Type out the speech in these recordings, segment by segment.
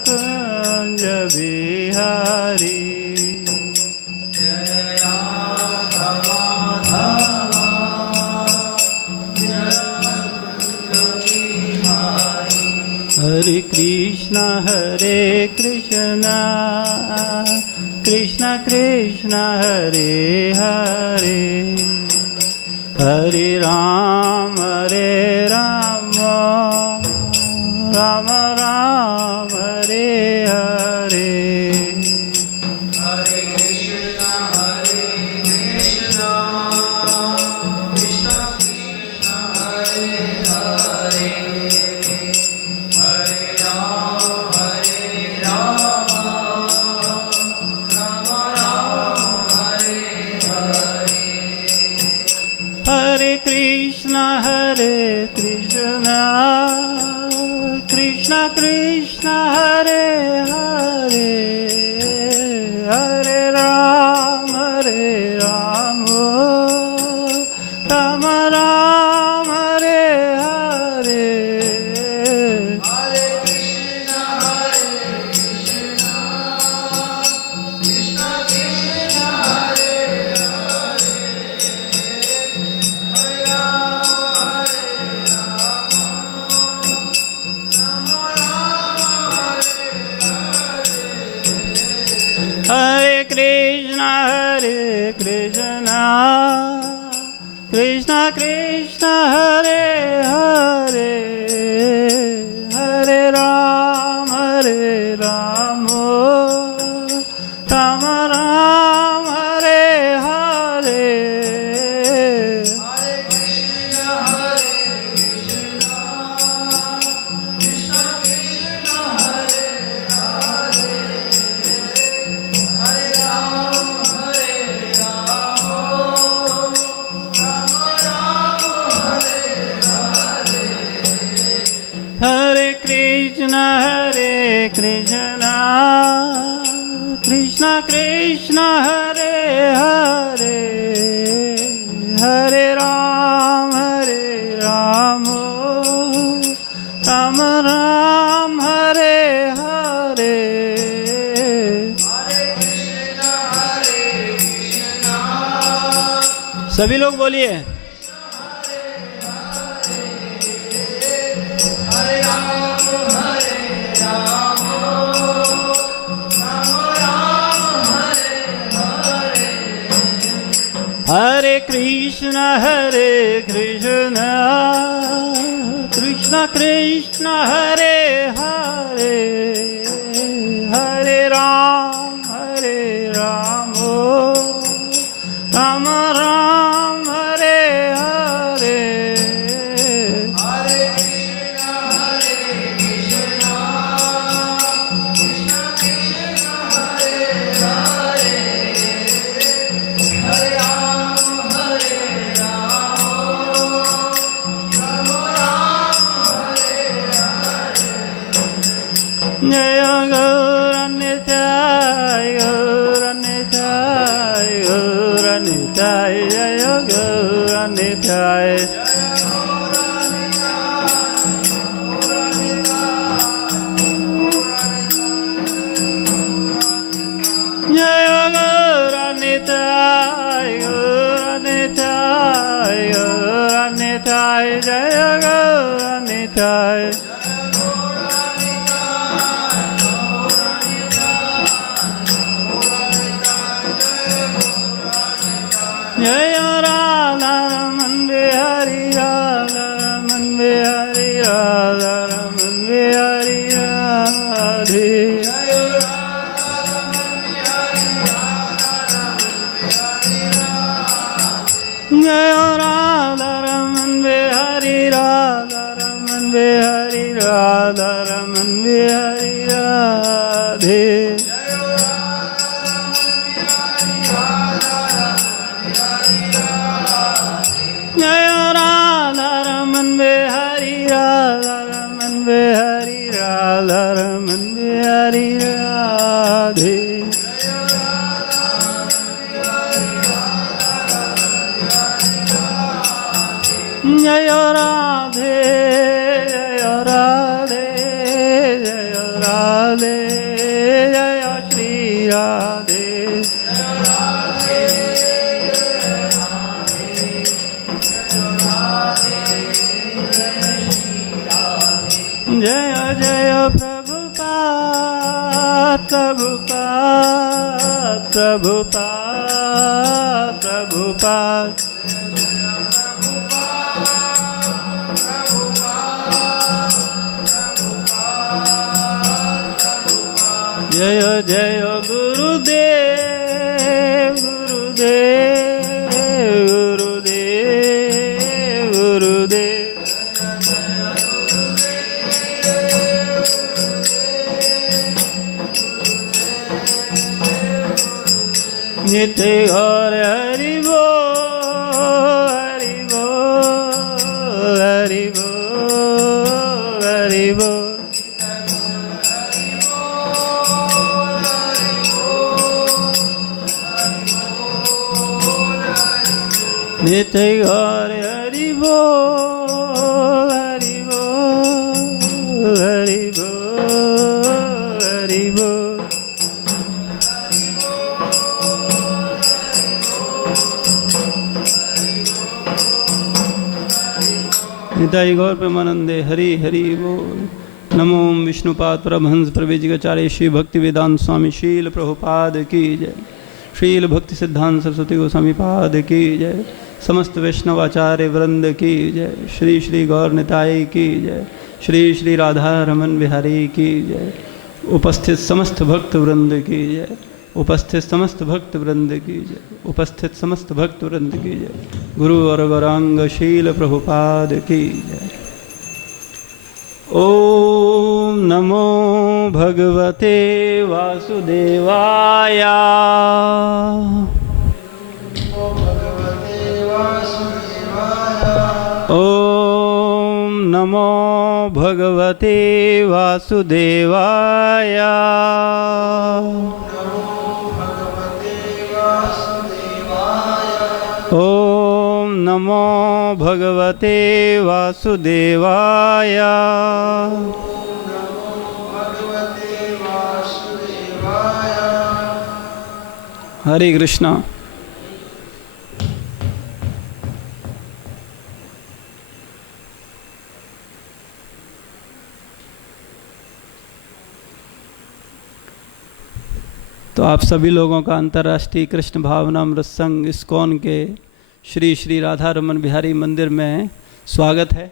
कुंज बिहारी। हरे कृष्ण कृष्ण कृष्ण हरे हरे, हरे राम राम राम हरे हरे। हरे कृष्ण कृष्ण कृष्ण हरे हरे, हरे राम राम राम हरे हरे। हरे कृष्ण कृष्ण कृष्ण हरे हरे, हरे राम राम राम हरे हरे। हरे कृष्ण कृष्ण कृष्ण हरे हरे, हरे राम राम राम हरे हरे। सभी लोग बोलिए। हरे कृष्ण कृष्ण कृष्ण हरे हरे, हरे राम राम राम हरे हरे। जय गौरनिताय जय गौरनिताय। जय गौरनिताय जय गौरनिताय। जय राधा रमन बिहारी राधा रमन बिहारी राधे। जय राधा रमन बिहारी राधा रमन बिहारी राधे। जय राधा रमन बिहारी राधा रमन बिहारी राधे। जय राधे जय राधे जय राधे जय जय प्रभुपाद प्रभुपाद प्रभुपाद प्रभुपाद जय जय गुरुदेव गुरुदेव गुरुदेव गुरुदेव नित्य गौर हरि बोल हरि बोल हरि बोल हरि बोल नित्य गौर हरि बोल हरि बोल हरि बोल हरि बोल निताई गौर प्रेमानंदे हरि हरि बोल। नमो विष्णुपाद परमहंस प्रवेजिकाचार्य श्री भक्ति वेदांत स्वामी शील प्रभुपाद की जय। शील भक्ति सिद्धांत सरस्वती गोस्वामी पाद की जय। समस्त वैष्णवाचार्य वृंद की जय। श्री श्री गौर निताई की जय। श्री श्री राधा रमन बिहारी की जय। उपस्थित समस्त भक्त वृंद की जय। उपस्थित समस्त भक्त वृंद की जय। उपस्थित समस्त भक्त वृंद की जय। गुरु और गौरांग शील प्रभुपाद की जय। ओम नमो भगवते वासुदेवाय। ओम नमो भगवते वासुदेवाय। ओम नमो भगवते वासुदेवाय। हरे कृष्णा। तो आप सभी लोगों का अंतर्राष्ट्रीय कृष्ण भावनामृत संघ इस्कॉन के श्री श्री राधा रमन बिहारी मंदिर में स्वागत है।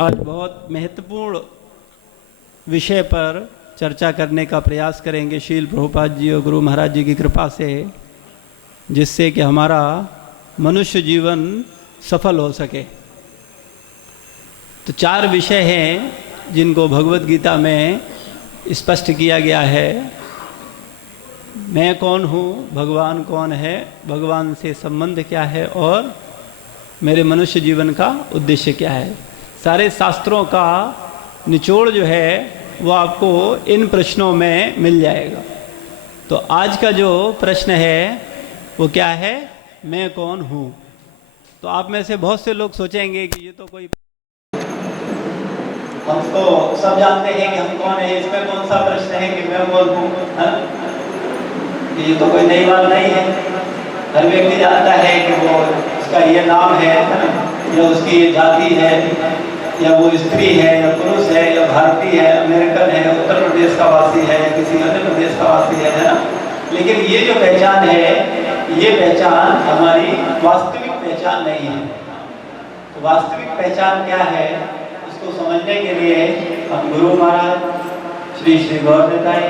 आज बहुत महत्वपूर्ण विषय पर चर्चा करने का प्रयास करेंगे शील प्रभुपाद जी और गुरु महाराज जी की कृपा से, जिससे कि हमारा मनुष्य जीवन सफल हो सके। तो 4 विषय हैं जिनको भगवत गीता में स्पष्ट किया गया है। मैं कौन हूँ, भगवान कौन है, भगवान से संबंध क्या है और मेरे मनुष्य जीवन का उद्देश्य क्या है। सारे शास्त्रों का निचोड़ जो है वो आपको इन प्रश्नों में मिल जाएगा। तो आज का जो प्रश्न है वो क्या है, मैं कौन हूँ। तो आप में से बहुत से लोग सोचेंगे कि ये तो कोई, हम तो सब जानते हैं कि हम कौन है, इसमें कौन सा प्रश्न है कि मैं कौन हूँ। ये तो कोई नई बात नहीं है। हर व्यक्ति जानता है कि वो उसका ये नाम है या उसकी ये जाति है या वो स्त्री है या पुरुष है या भारतीय है, अमेरिकन है, उत्तर प्रदेश का वासी है या किसी अन्य प्रदेश का वासी है ना। लेकिन ये जो पहचान है, ये पहचान हमारी वास्तविक पहचान नहीं है। तो वास्तविक पहचान क्या है उसको समझने के लिए हम गुरु महाराज श्री श्री गौर निताई,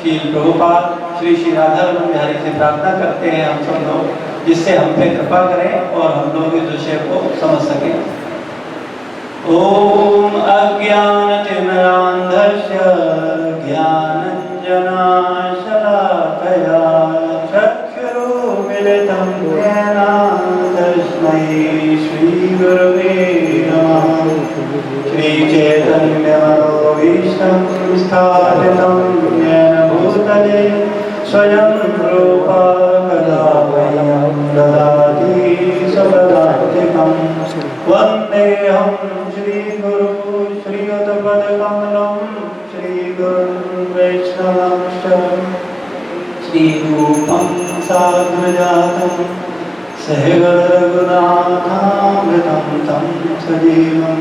श्री प्रभुपाद, श्री श्री राधा रमन बिहारी से प्रार्थना करते हैं हम सब लोग, जिससे हम पे कृपा करें और हम लोग इस विषय को समझ सकें। ओम अज्ञानतिमिरान्धस्य ज्ञानाञ्जनशलाकया चक्षुरुन्मीलितं येन तस्मै श्रीगुरवे नमः। श्रीचैतन्यमनोभीष्टं स्थापितं येन भूतले स्वयं रूपा कदा वयं ददाति स्वपदान्तिकं। वन्देऽहं श्रीगुरु श्रीयुतपदकमलं श्रीगुरुं वैष्णवंश्च श्रीरूपं साग्रजातं सहगण रघुनाथामृतं तं सजीवं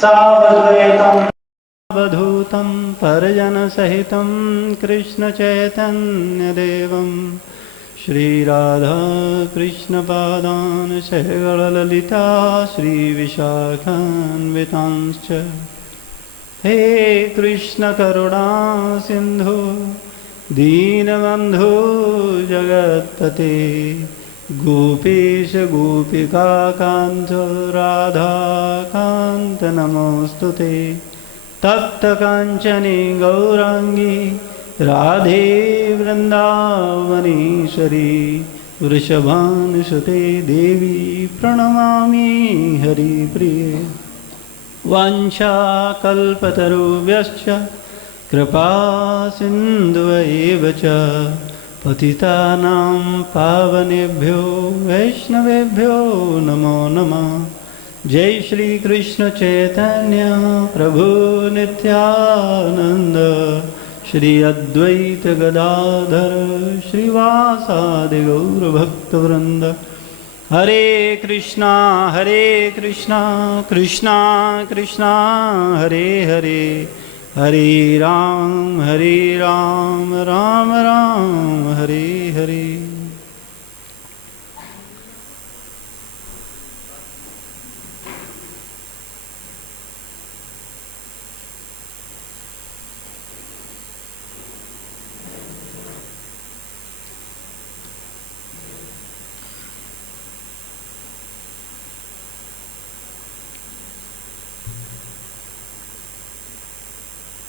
सावद्वैतं सावधूतं परिजनसहितं कृष्णचैतन्यदेवं श्रीराधाकृष्णपादान् सहगणललिता श्रीविशाखान्वितांश्च हे कृष्ण करुणा सिंधु दीनबंधु जगत्पते गोपीश गोपिका कांत राधा कांत नमोस्तुते तप्त कांचनी गौरांगी राधे वृंदावनेश्वरी वृषभानुसुते देवी प्रणमामि हरिप्रिये वाञ्छाकल्पतरुभ्यश्च कृपा सिन्धुवैव च पतितानां पावनेभ्यो वैष्णवेभ्यो नमो नमः। जय श्री कृष्ण चैतन्य प्रभु नित्यानंद श्री अद्वैत गदाधर श्रीवासादि गौरभक्तवृंद। हरे कृष्णा कृष्णा कृष्णा हरे हरे हरे राम राम राम हरे हरे।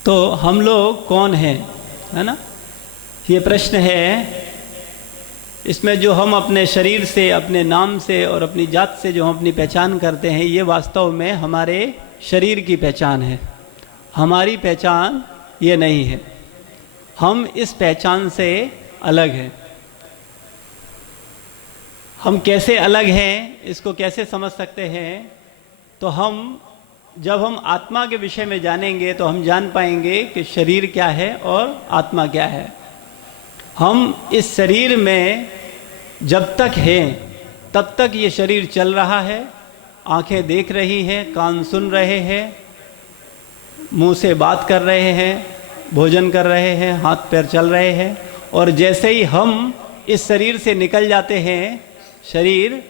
तो हम लोग कौन हैं, है ना, ये प्रश्न है। इसमें जो हम अपने शरीर से, अपने नाम से और अपनी जात से जो हम अपनी पहचान करते हैं, ये वास्तव में हमारे शरीर की पहचान है, हमारी पहचान ये नहीं है। हम इस पहचान से अलग हैं। हम कैसे अलग हैं, इसको कैसे समझ सकते हैं? तो जब हम आत्मा के विषय में जानेंगे तो हम जान पाएंगे कि शरीर क्या है और आत्मा क्या है। हम इस शरीर में जब तक हैं तब तक ये शरीर चल रहा है, आंखें देख रही हैं, कान सुन रहे हैं, मुंह से बात कर रहे हैं, भोजन कर रहे हैं, हाथ पैर चल रहे हैं। और जैसे ही हम इस शरीर से निकल जाते हैं, शरीर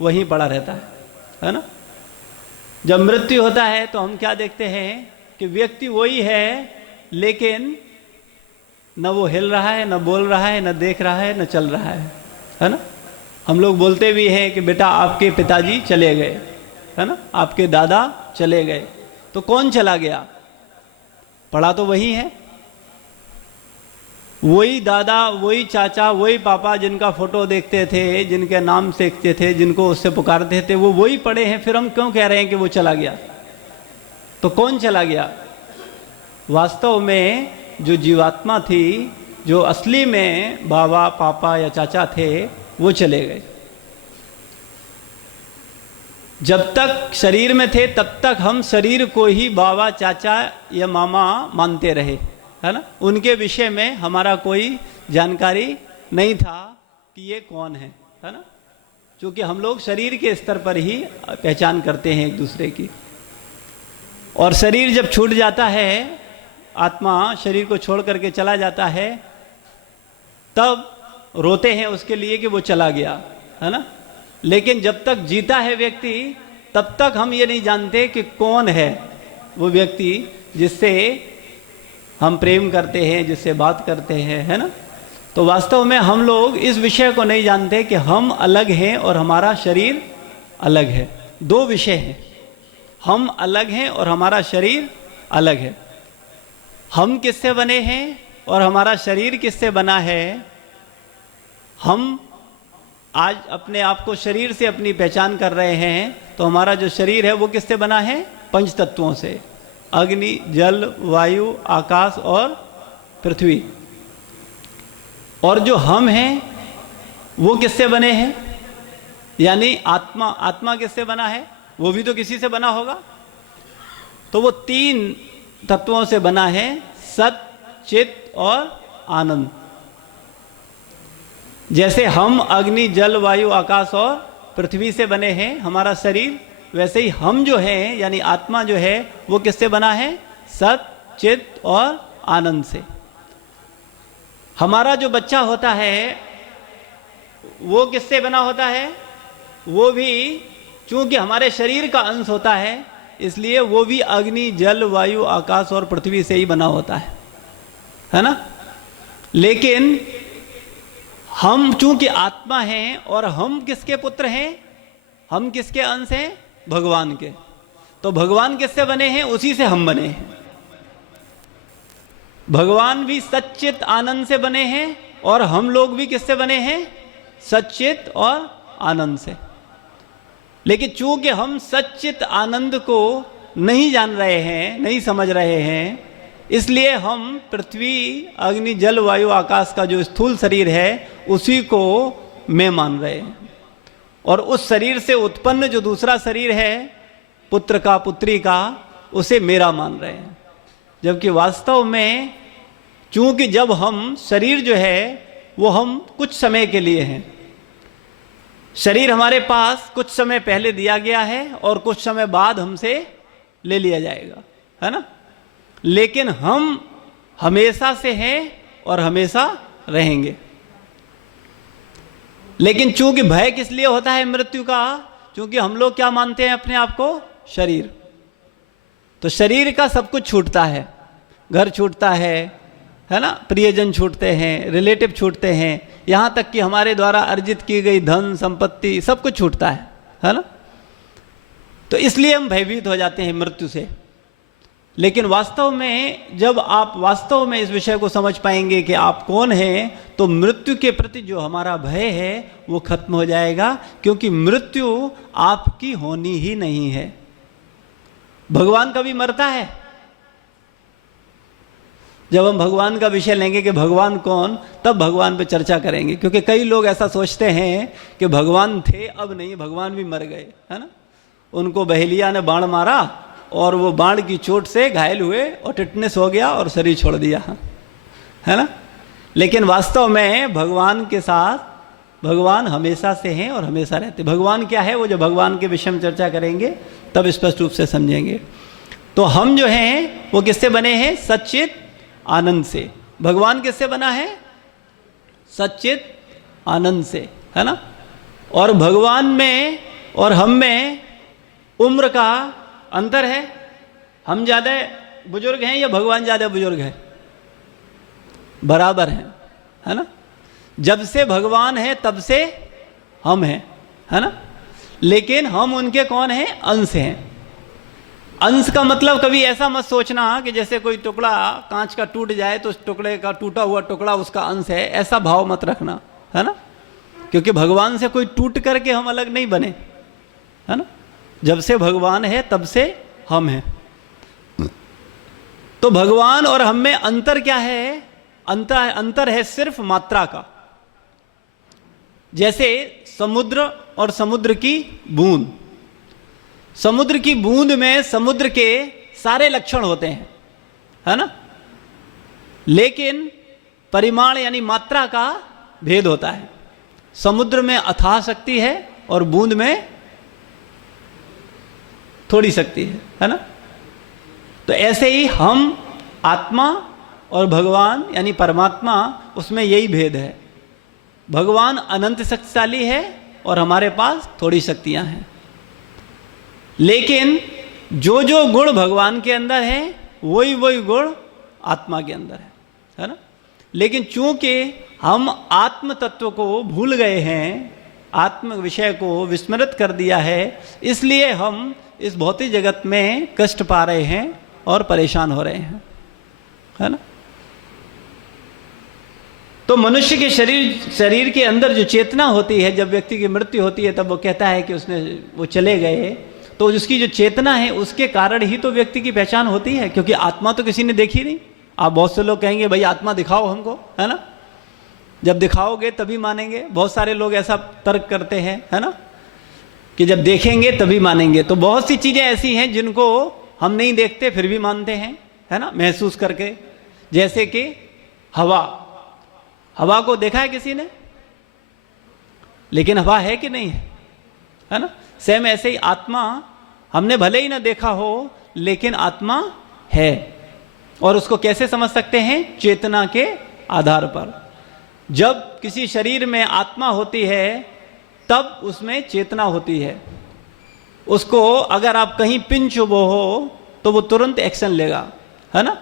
वहीं पड़ा रहता है ना। जब मृत्यु होता है तो हम क्या देखते हैं कि व्यक्ति वही है, लेकिन न वो हिल रहा है, न बोल रहा है, न देख रहा है, न चल रहा है ना। हम लोग बोलते भी हैं कि बेटा आपके पिताजी चले गए, है ना, आपके दादा चले गए। तो कौन चला गया? पड़ा तो वही है, वही दादा, वही चाचा, वही पापा जिनका फोटो देखते थे, जिनके नाम सीखते थे, जिनको उससे पुकारते थे, वो वही पड़े हैं। फिर हम क्यों कह रहे हैं कि वो चला गया? तो कौन चला गया? वास्तव में जो जीवात्मा थी, जो असली में बाबा, पापा या चाचा थे, वो चले गए। जब तक शरीर में थे तब तक हम शरीर को ही बाबा, चाचा या मामा मानते रहे, है ना। उनके विषय में हमारा कोई जानकारी नहीं था कि ये कौन है ना। क्योंकि हम लोग शरीर के स्तर पर ही पहचान करते हैं एक दूसरे की। और शरीर जब छूट जाता है, आत्मा शरीर को छोड़ करके चला जाता है, तब रोते हैं उसके लिए कि वो चला गया, है ना। लेकिन जब तक जीता है व्यक्ति, तब तक हम ये नहीं जानते कि कौन है वो व्यक्ति जिससे हम प्रेम करते हैं, जिससे बात करते हैं, है ना। तो वास्तव में हम लोग इस विषय को नहीं जानते कि हम अलग हैं और हमारा शरीर अलग है। दो विषय हैं, हम अलग हैं और हमारा शरीर अलग है। हम किससे बने हैं और हमारा शरीर किससे बना है? हम आज अपने आप को शरीर से अपनी पहचान कर रहे हैं, तो हमारा जो शरीर है वो किससे बना है? पंच तत्वों से, अग्नि, जल, वायु, आकाश और पृथ्वी। और जो हम हैं वो किससे बने हैं? यानी आत्मा। आत्मा किससे बना है? वो भी तो किसी से बना होगा। तो वो तीन तत्वों से बना है, सत, चित और आनंद। जैसे हम अग्नि जल वायु आकाश और पृथ्वी से बने हैं हमारा शरीर, वैसे ही हम जो हैं यानी आत्मा जो है वो किससे बना है? सत चित और आनंद से। हमारा जो बच्चा होता है वो किससे बना होता है? वो भी चूंकि हमारे शरीर का अंश होता है इसलिए वो भी अग्नि जल वायु आकाश और पृथ्वी से ही बना होता है ना। लेकिन हम चूंकि आत्मा हैं और हम किसके पुत्र हैं? हम किसके अंश हैं? भगवान के। तो भगवान किससे बने हैं? उसी से हम बने हैं। भगवान भी सच्चित आनंद से बने हैं और हम लोग भी किससे बने हैं? सच्चित और आनंद से। लेकिन चूंकि हम सच्चित आनंद को नहीं जान रहे हैं, नहीं समझ रहे हैं, इसलिए हम पृथ्वी अग्नि जल वायु आकाश का जो स्थूल शरीर है उसी को मैं मान रहे हैं, और उस शरीर से उत्पन्न जो दूसरा शरीर है पुत्र का पुत्री का, उसे मेरा मान रहे हैं। जबकि वास्तव में चूंकि जब हम शरीर जो है वो हम कुछ समय के लिए हैं, शरीर हमारे पास कुछ समय पहले दिया गया है और कुछ समय बाद हमसे ले लिया जाएगा, है ना। लेकिन हम हमेशा से हैं और हमेशा रहेंगे। लेकिन चूंकि भय किस लिए होता है मृत्यु का? चूंकि हम लोग क्या मानते हैं अपने आप को? शरीर। तो शरीर का सब कुछ छूटता है, घर छूटता है ना, प्रियजन छूटते हैं, रिलेटिव छूटते हैं, यहाँ तक कि हमारे द्वारा अर्जित की गई धन संपत्ति सब कुछ छूटता है ना। तो इसलिए हम भयभीत हो जाते हैं मृत्यु से। लेकिन वास्तव में जब आप वास्तव में इस विषय को समझ पाएंगे कि आप कौन हैं, तो मृत्यु के प्रति जो हमारा भय है वो खत्म हो जाएगा, क्योंकि मृत्यु आपकी होनी ही नहीं है। भगवान कभी मरता है? जब हम भगवान का विषय लेंगे कि भगवान कौन, तब भगवान पे चर्चा करेंगे। क्योंकि कई लोग ऐसा सोचते हैं कि भगवान थे अब नहीं, भगवान भी मर गए, है ना। उनको बहेलिया ने बाण मारा और वो बाण की चोट से घायल हुए और टिटनेस हो गया और शरीर छोड़ दिया, है ना। लेकिन वास्तव में भगवान के साथ भगवान हमेशा से हैं और हमेशा रहते। भगवान क्या है, वो जो भगवान के विषय में चर्चा करेंगे तब स्पष्ट रूप से समझेंगे। तो हम जो हैं वो किससे बने हैं? सच्चित आनंद से। भगवान किससे बना है? सच्चित आनंद से, है ना। और भगवान में और हम में उम्र का अंतर है। हम ज़्यादा बुजुर्ग हैं या भगवान ज़्यादा बुजुर्ग है? बराबर हैं, है ना। जब से भगवान है तब से हम हैं, है ना। लेकिन हम उनके कौन हैं? अंश हैं। अंश का मतलब कभी ऐसा मत सोचना कि जैसे कोई टुकड़ा कांच का टूट जाए तो उस टुकड़े का टूटा हुआ टुकड़ा उसका अंश है, ऐसा भाव मत रखना, है ना। क्योंकि भगवान से कोई टूट करके हम अलग नहीं बने, है ना। जब से भगवान है तब से हम हैं। तो भगवान और हम में अंतर क्या है? अंतर है सिर्फ मात्रा का। जैसे समुद्र और समुद्र की बूंद। समुद्र की बूंद में समुद्र के सारे लक्षण होते हैं, है ना। लेकिन परिमाण यानी मात्रा का भेद होता है। समुद्र में अथाह शक्ति है और बूंद में थोड़ी शक्ति है ना। तो ऐसे ही हम आत्मा और भगवान यानी परमात्मा, उसमें यही भेद है। भगवान अनंत शक्तिशाली है और हमारे पास थोड़ी शक्तियां हैं। लेकिन जो जो गुण भगवान के अंदर है वही वही गुण आत्मा के अंदर है ना। लेकिन चूंकि हम आत्म तत्व को भूल गए हैं, आत्म विषय को विस्मृत कर दिया है, इसलिए हम इस भौतिक जगत में कष्ट पा रहे हैं और परेशान हो रहे हैं, है ना। तो मनुष्य के शरीर के अंदर जो चेतना होती है, जब व्यक्ति की मृत्यु होती है तब वो कहता है कि वो चले गए, तो उसकी जो चेतना है उसके कारण ही तो व्यक्ति की पहचान होती है, क्योंकि आत्मा तो किसी ने देखी नहीं। आप बहुत से लोग कहेंगे भाई आत्मा दिखाओ हमको, है ना। जब दिखाओगे तभी मानेंगे। बहुत सारे लोग ऐसा तर्क करते हैं, है ना, कि जब देखेंगे तभी मानेंगे। तो बहुत सी चीज़ें ऐसी हैं जिनको हम नहीं देखते फिर भी मानते हैं, है ना, महसूस करके। जैसे कि हवा को देखा है किसी ने? लेकिन हवा है कि नहीं है ना। सेम ऐसे ही आत्मा हमने भले ही ना देखा हो लेकिन आत्मा है। और उसको कैसे समझ सकते हैं? चेतना के आधार पर। जब किसी शरीर में आत्मा होती है तब उसमें चेतना होती है। उसको अगर आप कहीं पिन चुभो हो तो वो तुरंत एक्शन लेगा, है ना।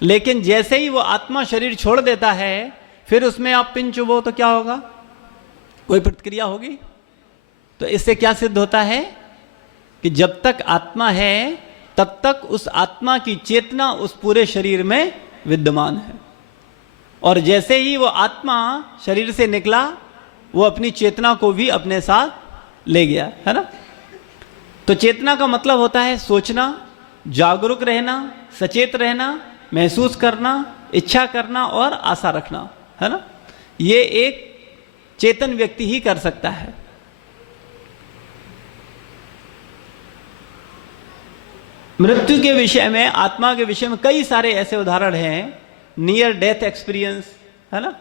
लेकिन जैसे ही वो आत्मा शरीर छोड़ देता है फिर उसमें आप पिन चुभो तो क्या होगा? कोई प्रतिक्रिया होगी। तो इससे क्या सिद्ध होता है कि जब तक आत्मा है तब तक उस आत्मा की चेतना उस पूरे शरीर में विद्यमान है। और जैसे ही वो आत्मा शरीर से निकला वो अपनी चेतना को भी अपने साथ ले गया, है ना। तो चेतना का मतलब होता है सोचना, जागरूक रहना, सचेत रहना, महसूस करना, इच्छा करना और आशा रखना, है ना। ये एक चेतन व्यक्ति ही कर सकता है। मृत्यु के विषय में, आत्मा के विषय में कई सारे ऐसे उदाहरण हैं। नियर डेथ एक्सपीरियंस, है ना।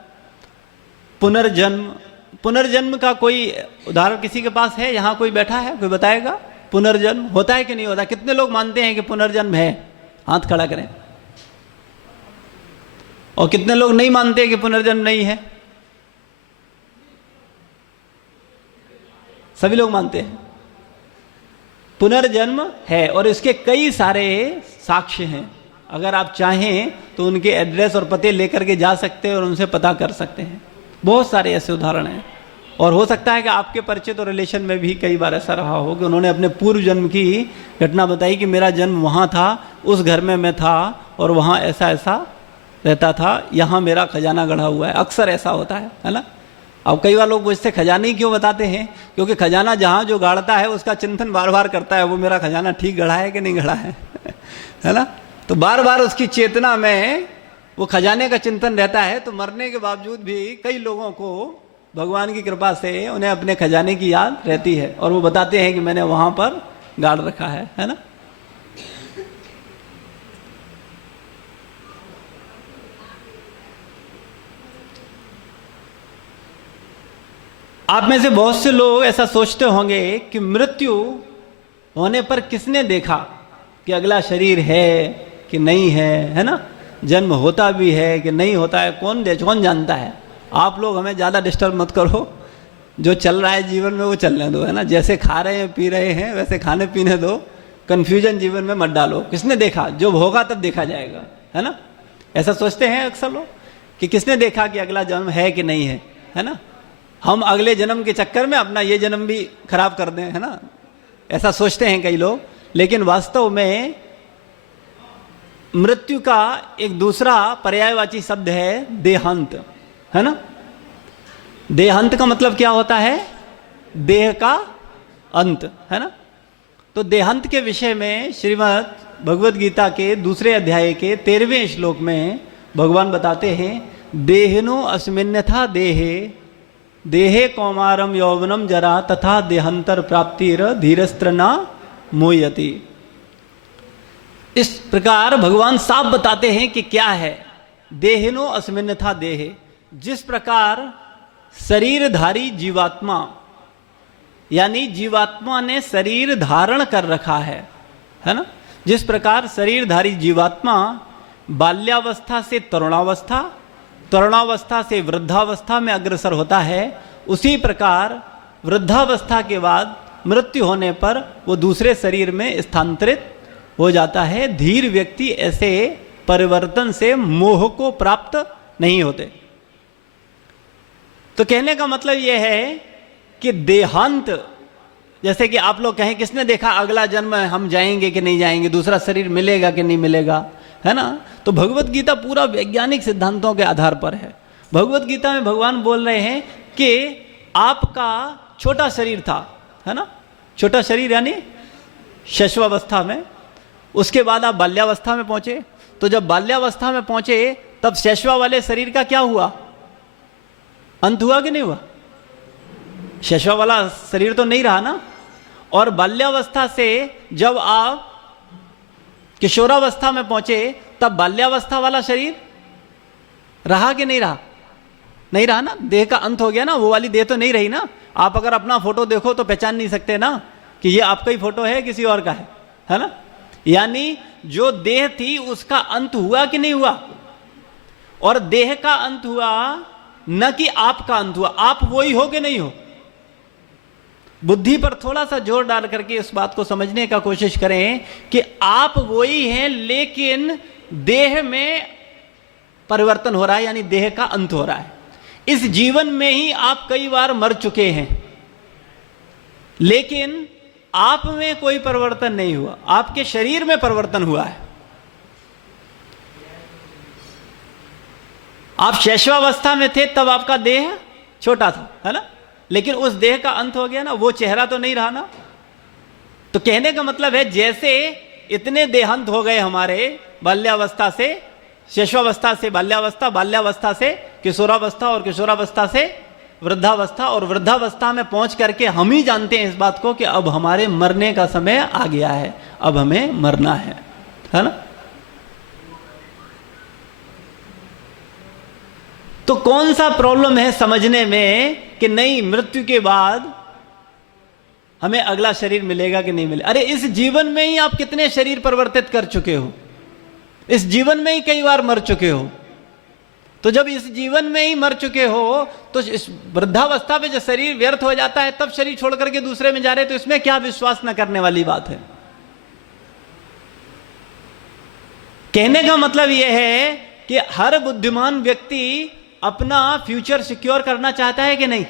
पुनर्जन्म का कोई उदाहरण किसी के पास है? यहां कोई बैठा है, कोई बताएगा? पुनर्जन्म होता है कि नहीं होता? कितने लोग मानते हैं कि पुनर्जन्म है? हाथ खड़ा करें। और कितने लोग नहीं मानते कि पुनर्जन्म नहीं है? सभी लोग मानते हैं पुनर्जन्म है। और इसके कई सारे साक्ष्य हैं। अगर आप चाहें तो उनके एड्रेस और पते लेकर के जा सकते हैं और उनसे पता कर सकते हैं। बहुत सारे ऐसे उदाहरण हैं। और हो सकता है कि आपके परिचित और रिलेशन में भी कई बार ऐसा रहा हो कि उन्होंने अपने पूर्व जन्म की घटना बताई कि मेरा जन्म वहाँ था, उस घर में मैं था और वहाँ ऐसा ऐसा रहता था, यहाँ मेरा खजाना गढ़ा हुआ है। अक्सर ऐसा होता है ना। अब कई बार लोग मुझसे खजाने ही क्यों बताते हैं? क्योंकि खजाना जहाँ जो गाड़ता है उसका चिंतन बार बार करता है, वो मेरा खजाना ठीक गढ़ा है कि नहीं गढ़ा है ना। तो बार बार उसकी चेतना में वो खजाने का चिंतन रहता है। तो मरने के बावजूद भी कई लोगों को भगवान की कृपा से उन्हें अपने खजाने की याद रहती है और वो बताते हैं कि मैंने वहां पर गाड़ रखा है ना। आप में से बहुत से लोग ऐसा सोचते होंगे कि मृत्यु होने पर किसने देखा कि अगला शरीर है कि नहीं है ना। जन्म होता भी है कि नहीं होता है, कौन जानता है। आप लोग हमें ज़्यादा डिस्टर्ब मत करो, जो चल रहा है जीवन में वो चलने दो, है ना। जैसे खा रहे हैं पी रहे हैं वैसे खाने पीने दो, कन्फ्यूजन जीवन में मत डालो। किसने देखा? जो होगा तब देखा जाएगा, है ना। ऐसा सोचते हैं अक्सर लोग कि किसने देखा कि अगला जन्म है कि नहीं है ना। हम अगले जन्म के चक्कर में अपना ये जन्म भी खराब कर दें, है ना। ऐसा सोचते हैं कई लोग। लेकिन वास्तव में मृत्यु का एक दूसरा पर्यायवाची शब्द है देहांत, है ना। देहांत का मतलब क्या होता है? देह का अंत, है ना। तो देहांत के विषय में श्रीमद् भगवद गीता के दूसरे अध्याय के 13वें श्लोक में भगवान बताते हैं, देहिनो अस्मिन्यथा देहे देहे कौमारम यौवनम जरा तथा देहांतर प्राप्तिर धीरस्त्र न मोयति। इस प्रकार भगवान साफ बताते हैं कि क्या है देहिनो अस्मिन्यथा देहे। जिस प्रकार शरीरधारी जीवात्मा, यानी जीवात्मा ने शरीर धारण कर रखा है ना। जिस प्रकार शरीरधारी जीवात्मा बाल्यावस्था से तरुणावस्था, तरुणावस्था से वृद्धावस्था में अग्रसर होता है, उसी प्रकार वृद्धावस्था के बाद मृत्यु होने पर वो दूसरे शरीर में स्थानांतरित हो जाता है। धीर व्यक्ति ऐसे परिवर्तन से मोह को प्राप्त नहीं होते। तो कहने का मतलब यह है कि देहांत, जैसे कि आप लोग कहें किसने देखा अगला जन्म हम जाएंगे कि नहीं जाएंगे, दूसरा शरीर मिलेगा कि नहीं मिलेगा, है ना। तो भगवत गीता पूरा वैज्ञानिक सिद्धांतों के आधार पर है। भगवत गीता में भगवान बोल रहे हैं कि आपका छोटा शरीर था, है ना। छोटा शरीर यानी शैशवावस्था में, उसके बाद आप बाल्यावस्था में पहुंचे। तो जब बाल्यावस्था में पहुंचे तब शैशवा वाले शरीर का क्या हुआ? अंत हुआ कि नहीं हुआ? शैशवा वाला शरीर तो नहीं रहा ना। और बाल्यावस्था से जब आप किशोरावस्था में पहुंचे तब बाल्यावस्था वाला शरीर रहा कि नहीं रहा? नहीं रहा ना। देह का अंत हो गया ना, वो वाली देह तो नहीं रही ना। आप अगर अपना फोटो देखो तो पहचान नहीं सकते ना कि ये आपका ही फोटो है किसी और का है ना। यानी जो देह थी उसका अंत हुआ कि नहीं हुआ, और देह का अंत हुआ न कि आपका अंत हुआ। आप वही हो कि नहीं हो। बुद्धि पर थोड़ा सा जोर डाल करके इस बात को समझने का कोशिश करें कि आप वही हैं, लेकिन देह में परिवर्तन हो रहा है, यानी देह का अंत हो रहा है। इस जीवन में ही आप कई बार मर चुके हैं, लेकिन आप में कोई परिवर्तन नहीं हुआ, आपके शरीर में परिवर्तन हुआ है। आप शैशवावस्था में थे तब आपका देह छोटा था, है ना, लेकिन उस देह का अंत हो गया ना, वो चेहरा तो नहीं रहा ना। तो कहने का मतलब है जैसे इतने देहांत हो गए हमारे, बाल्यावस्था से शैशवावस्था से बाल्यावस्था, बाल्यावस्था से किशोरावस्था और किशोरावस्था से वृद्धावस्था, और वृद्धावस्था में पहुंच करके हम ही जानते हैं इस बात को कि अब हमारे मरने का समय आ गया है, अब हमें मरना है ना। तो कौन सा प्रॉब्लम है समझने में कि नहीं मृत्यु के बाद हमें अगला शरीर मिलेगा कि नहीं मिलेगा। अरे इस जीवन में ही आप कितने शरीर परिवर्तित कर चुके हो, इस जीवन में ही कई बार मर चुके हो। तो जब इस जीवन में ही मर चुके हो तो इस वृद्धावस्था में जब शरीर व्यर्थ हो जाता है तब शरीर छोड़ करके दूसरे में जा रहे, तो इसमें क्या विश्वास न करने वाली बात है। कहने का मतलब यह है कि हर बुद्धिमान व्यक्ति अपना फ्यूचर सिक्योर करना चाहता है कि नहीं।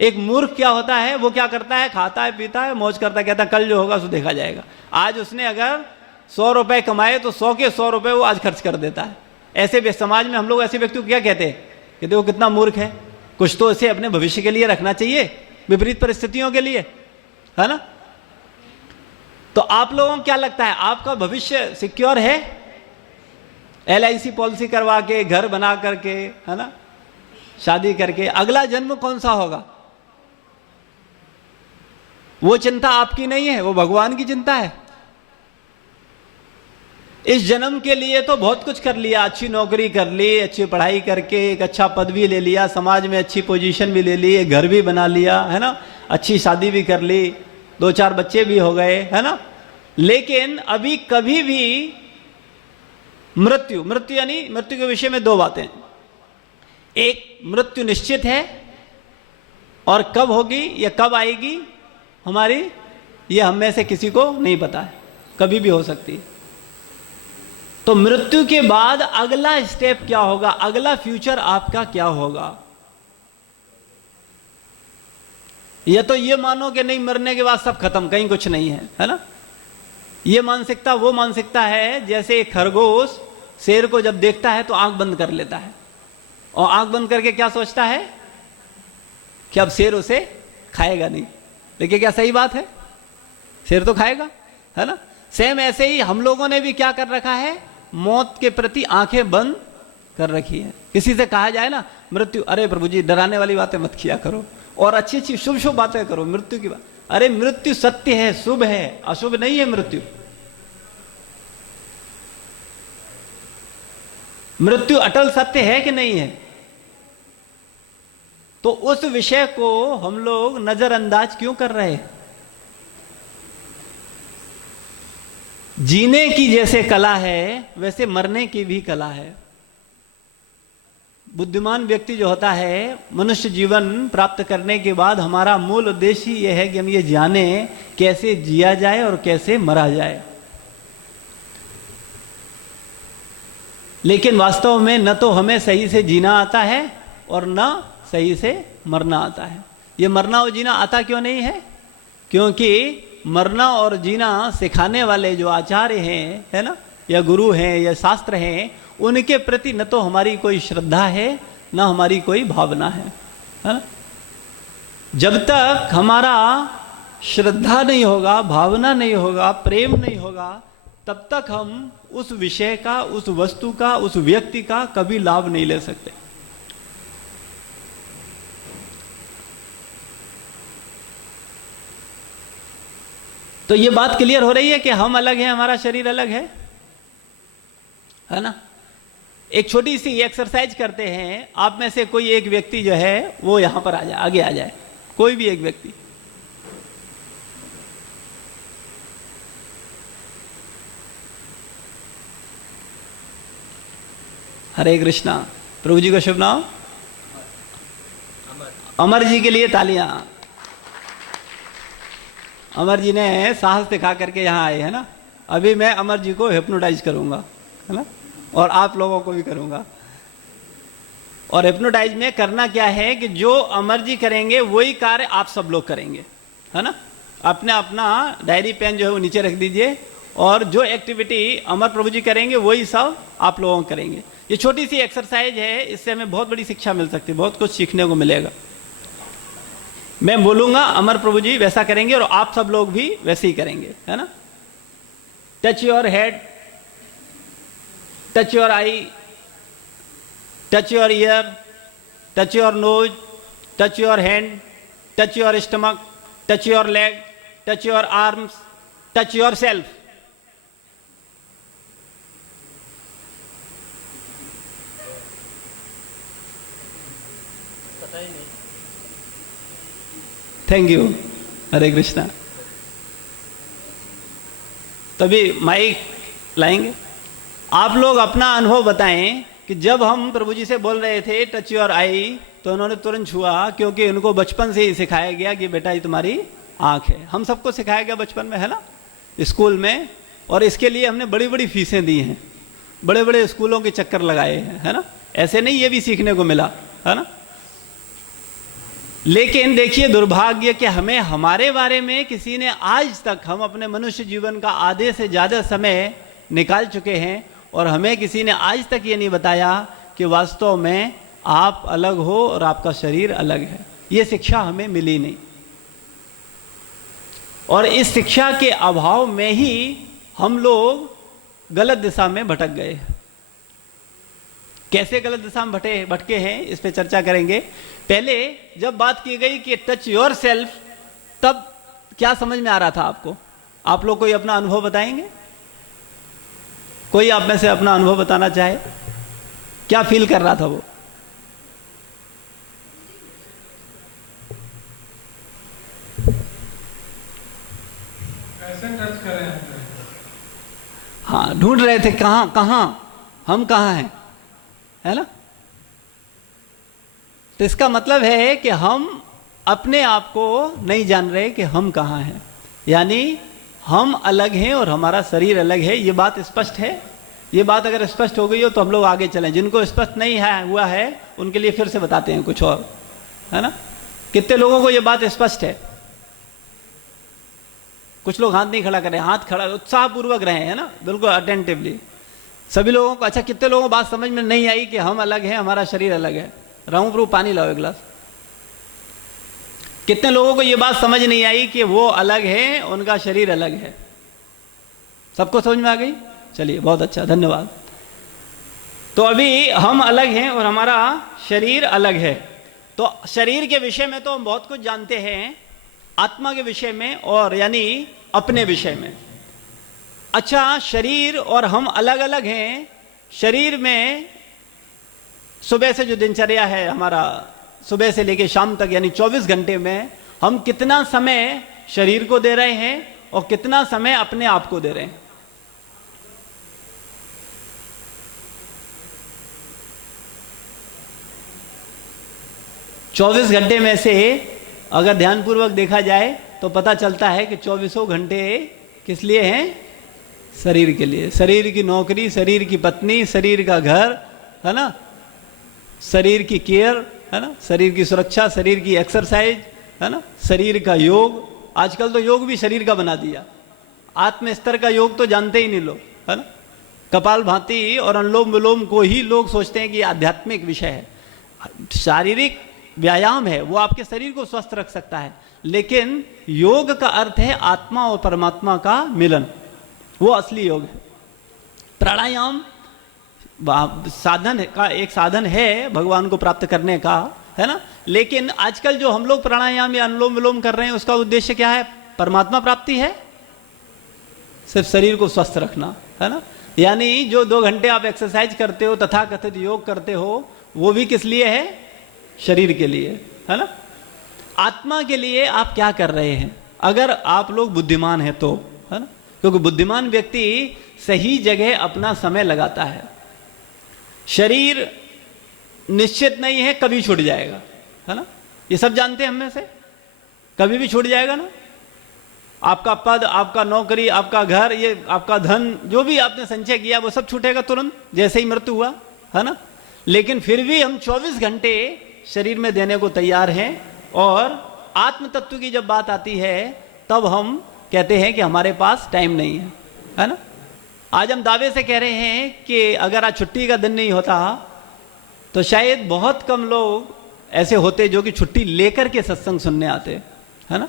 एक मूर्ख क्या होता है, वो क्या करता है, खाता है पीता है मौज करता है, कहता है कल जो होगा सो देखा जाएगा। आज उसने अगर 100 रुपए कमाए तो 100 के 100 रुपए वो आज खर्च कर देता है। ऐसे समाज में हम लोग ऐसे व्यक्ति को क्या कहते हैं कि देखो कितना मूर्ख है, कुछ तो इसे अपने भविष्य के लिए रखना चाहिए, विपरीत परिस्थितियों के लिए, है ना। तो आप लोगों को क्या लगता है आपका भविष्य सिक्योर है? LIC पॉलिसी करवा के, घर बना करके, है ना, शादी करके, अगला जन्म कौन सा होगा वो चिंता आपकी नहीं है, वो भगवान की चिंता है। इस जन्म के लिए तो बहुत कुछ कर लिया, अच्छी नौकरी कर ली, अच्छी पढ़ाई करके एक अच्छा पद भी ले लिया, समाज में अच्छी पोजीशन भी ले ली, एक घर भी बना लिया, है ना, अच्छी शादी भी कर ली, 2-4 बच्चे भी हो गए, है ना। लेकिन अभी कभी भी मृत्यु यानी मृत्यु के विषय में 2 बातें, एक मृत्यु निश्चित है और कब होगी या कब आएगी हमारी, ये हम में से किसी को नहीं पता है, कभी भी हो सकती है। तो मृत्यु के बाद अगला स्टेप क्या होगा, अगला फ्यूचर आपका क्या होगा। या तो ये मानो कि नहीं मरने के बाद सब खत्म, कहीं कुछ नहीं है ना। ये मानसिकता वो मानसिकता है जैसे एक खरगोश शेर को जब देखता है तो आंख बंद कर लेता है, और आंख बंद करके क्या सोचता है कि अब शेर उसे खाएगा नहीं। देखिए क्या सही बात है, शेर तो खाएगा, है ना। सेम ऐसे ही हम लोगों ने भी क्या कर रखा है, मौत के प्रति आंखें बंद कर रखी है। किसी से कहा जाए ना मृत्यु, अरे प्रभु जी डराने वाली बातें मत किया करो, और अच्छी अच्छी शुभ शुभ बातें करो मृत्यु की बात। अरे मृत्यु सत्य है, शुभ है, अशुभ नहीं है मृत्यु। मृत्यु अटल सत्य है कि नहीं है। तो उस विषय को हम लोग नजरअंदाज क्यों कर रहे हैं। जीने की जैसे कला है वैसे मरने की भी कला है। बुद्धिमान व्यक्ति जो होता है, मनुष्य जीवन प्राप्त करने के बाद हमारा मूल उद्देश्य यह है कि हम ये जाने कैसे जिया जाए और कैसे मरा जाए। लेकिन वास्तव में न तो हमें सही से जीना आता है और न सही से मरना आता है। ये मरना और जीना आता क्यों नहीं है? क्योंकि मरना और जीना सिखाने वाले जो आचार्य हैं, है ना, या गुरु हैं या शास्त्र हैं, उनके प्रति न तो हमारी कोई श्रद्धा है न हमारी कोई भावना है ना? जब तक हमारा श्रद्धा नहीं होगा, भावना नहीं होगा, प्रेम नहीं होगा, तब तक हम उस विषय का, उस वस्तु का, उस व्यक्ति का कभी लाभ नहीं ले सकते। तो ये बात क्लियर हो रही है कि हम अलग हैं, हमारा शरीर अलग है ना। एक छोटी सी एक्सरसाइज करते हैं। आप में से कोई एक व्यक्ति जो है वो यहां पर आ जाए, आगे आ जाए, कोई भी एक व्यक्ति। हरे कृष्णा। प्रभु जी का शुभ नाम? अमर जी के लिए तालियां। अमर जी ने साहस दिखा करके यहाँ आए हैं ना। अभी मैं अमर जी को हिप्नोटाइज करूंगा, है ना, और आप लोगों को भी करूंगा। और हिप्नोटाइज में करना क्या है कि जो अमर जी करेंगे वही कार्य आप सब लोग करेंगे, है ना। अपने अपना डायरी पेन जो है वो नीचे रख दीजिए, और जो एक्टिविटी अमर प्रभु जी करेंगे वही सब आप लोगों को करेंगे। ये छोटी सी एक्सरसाइज है, इससे हमें बहुत बड़ी शिक्षा मिल सकती है, बहुत कुछ सीखने को मिलेगा। मैं बोलूंगा, अमर प्रभु जी वैसा करेंगे और आप सब लोग भी वैसे ही करेंगे, है ना। Touch your head, touch your eye, touch your ear, touch your nose, touch your hand, touch your stomach, touch your leg, touch your arms, touch yourself. Thank you. Hare Krishna. तभी माइक लाएंगे। आप लोग अपना अनुभव बताएं कि जब हम प्रभु जी से बोल रहे थे टच योर आई, तो उन्होंने तुरंत छुआ, क्योंकि उनको बचपन से ही सिखाया गया कि बेटा ये तुम्हारी आंख है। हम सबको सिखाया गया बचपन में, है ना, स्कूल में। और इसके लिए हमने बड़ी बड़ी फीसें दी हैं, बड़े बड़े स्कूलों के चक्कर लगाए हैं, है ना। ऐसे नहीं, ये भी सीखने को मिला, है ना। लेकिन देखिए दुर्भाग्य कि हमें हमारे बारे में किसी ने आज तक, हम अपने मनुष्य जीवन का आधे से ज़्यादा समय निकाल चुके हैं और हमें किसी ने आज तक ये नहीं बताया कि वास्तव में आप अलग हो और आपका शरीर अलग है। ये शिक्षा हमें मिली नहीं, और इस शिक्षा के अभाव में ही हम लोग गलत दिशा में भटक गए। कैसे गलत दिशा में भटके हैं, इस पे चर्चा करेंगे। पहले जब बात की गई कि टच योर सेल्फ, तब क्या समझ में आ रहा था आपको? आप लोग कोई अपना अनुभव बताएंगे? कोई आप में से अपना अनुभव बताना चाहे, क्या फील कर रहा था वो? कैसे टच करें? हाँ, ढूंढ रहे थे कहां कहां हम कहां हैं, है ना। तो इसका मतलब है कि हम अपने आप को नहीं जान रहे कि हम कहां हैं, यानी हम अलग हैं और हमारा शरीर अलग है। ये बात स्पष्ट है। ये बात अगर स्पष्ट हो गई हो तो हम लोग आगे चलें। जिनको स्पष्ट नहीं है हुआ है उनके लिए फिर से बताते हैं कुछ और, है ना। कितने लोगों को ये बात स्पष्ट है? कुछ लोग हाथ नहीं खड़ा करें, हाथ खड़ा उत्साहपूर्वक रहे, है ना, बिल्कुल अटेंटिवली। सभी लोगों को, अच्छा कितने लोगों को बात समझ में नहीं आई कि हम अलग हैं, हमारा शरीर अलग है? राहू प्रभु पानी लाओ एक गिलास। कितने लोगों को यह बात समझ नहीं आई कि वो अलग है, उनका शरीर अलग है? सबको समझ में आ गई? चलिए, बहुत अच्छा, धन्यवाद। तो अभी हम अलग हैं और हमारा शरीर अलग है। तो शरीर के विषय में तो हम बहुत कुछ जानते हैं, आत्मा के विषय में और यानी अपने विषय में। अच्छा, शरीर और हम अलग अलग हैं। शरीर में सुबह से जो दिनचर्या है हमारा, सुबह से लेकर शाम तक यानी 24 घंटे में हम कितना समय शरीर को दे रहे हैं और कितना समय अपने आप को दे रहे हैं? चौबीस घंटे में से अगर ध्यानपूर्वक देखा जाए तो पता चलता है कि 24 घंटे किस लिए हैं? शरीर के लिए। शरीर की नौकरी, शरीर की पत्नी, शरीर का घर, है ना, शरीर की केयर, है ना, शरीर की सुरक्षा, शरीर की एक्सरसाइज, है ना, शरीर का योग। आजकल तो योग भी शरीर का बना दिया। आत्म स्तर का योग तो जानते ही नहीं लोग, है ना। कपाल भाती और अनुलोम विलोम को ही लोग सोचते हैं कि आध्यात्मिक विषय है, शारीरिक व्यायाम है, वो आपके शरीर को स्वस्थ रख सकता है। लेकिन योग का अर्थ है आत्मा और परमात्मा का मिलन, वो असली योग है। प्राणायाम साधन का एक साधन है भगवान को प्राप्त करने का, है ना। लेकिन आजकल जो हम लोग प्राणायाम या अनुलोम विलोम कर रहे हैं उसका उद्देश्य क्या है? परमात्मा प्राप्ति है, सिर्फ शरीर को स्वस्थ रखना, है ना। यानी जो 2 घंटे आप एक्सरसाइज करते हो, तथाकथित योग करते हो, वो भी किस लिए है? शरीर के लिए, है ना? आत्मा के लिए आप क्या कर रहे हैं? अगर आप लोग बुद्धिमान हैं तो, है ना? क्योंकि बुद्धिमान व्यक्ति सही जगह अपना समय लगाता है। शरीर निश्चित नहीं है, कभी छूट जाएगा, है ना? ये सब जानते हैं हम में से, कभी भी छूट जाएगा ना। आपका पद, आपका नौकरी, आपका घर, ये आपका धन, जो भी आपने संचय किया वो सब छूटेगा तुरंत जैसे ही मृत्यु हुआ, है ना? लेकिन फिर भी हम 24 घंटे शरीर में देने को तैयार हैं। और आत्म तत्व की जब बात आती है तब हम कहते हैं कि हमारे पास टाइम नहीं है ना? आज हम दावे से कह रहे हैं कि अगर आज छुट्टी का दिन नहीं होता तो शायद बहुत कम लोग ऐसे होते जो कि छुट्टी लेकर के सत्संग सुनने आते, है ना?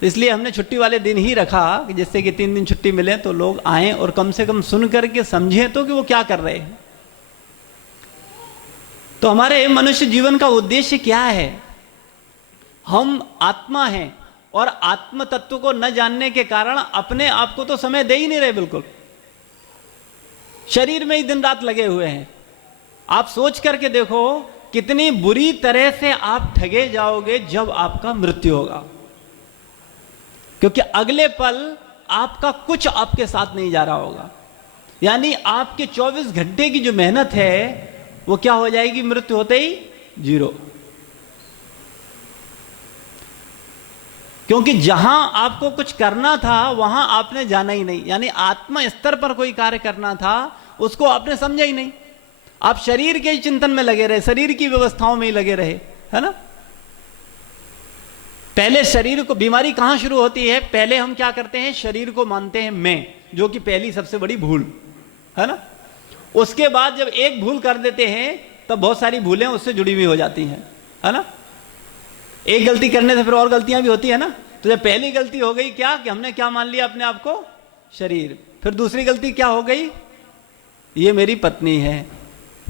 तो इसलिए हमने छुट्टी वाले दिन ही रखा कि जिससे कि 3 दिन छुट्टी मिले तो लोग आएं और कम से कम सुन करके समझें तो कि वो क्या कर रहे हैं। तो हमारे मनुष्य जीवन का उद्देश्य क्या है? हम आत्मा हैं और आत्म तत्व को न जानने के कारण अपने आप को तो समय दे ही नहीं रहे, बिल्कुल शरीर में ही दिन रात लगे हुए हैं। आप सोच करके देखो कितनी बुरी तरह से आप ठगे जाओगे जब आपका मृत्यु होगा, क्योंकि अगले पल आपका कुछ आपके साथ नहीं जा रहा होगा। यानी आपके 24 घंटे की जो मेहनत है वो क्या हो जाएगी? मृत्यु होते ही 0। क्योंकि जहां आपको कुछ करना था वहां आपने जाना ही नहीं। यानी आत्मा स्तर पर कोई कार्य करना था उसको आपने समझा ही नहीं। आप शरीर के ही चिंतन में लगे रहे, शरीर की व्यवस्थाओं में ही लगे रहे, है ना? पहले शरीर को, बीमारी कहां शुरू होती है? पहले हम क्या करते हैं? शरीर को मानते हैं मैं, जो कि पहली सबसे बड़ी भूल है ना। उसके बाद जब एक भूल कर देते हैं तब बहुत सारी भूलें उससे जुड़ी हुई हो जाती हैं, है ना। एक गलती करने से फिर और गलतियां भी होती है ना। तो जब पहली गलती हो गई क्या कि हमने क्या मान लिया अपने आप को? शरीर। फिर दूसरी गलती क्या हो गई? ये मेरी पत्नी है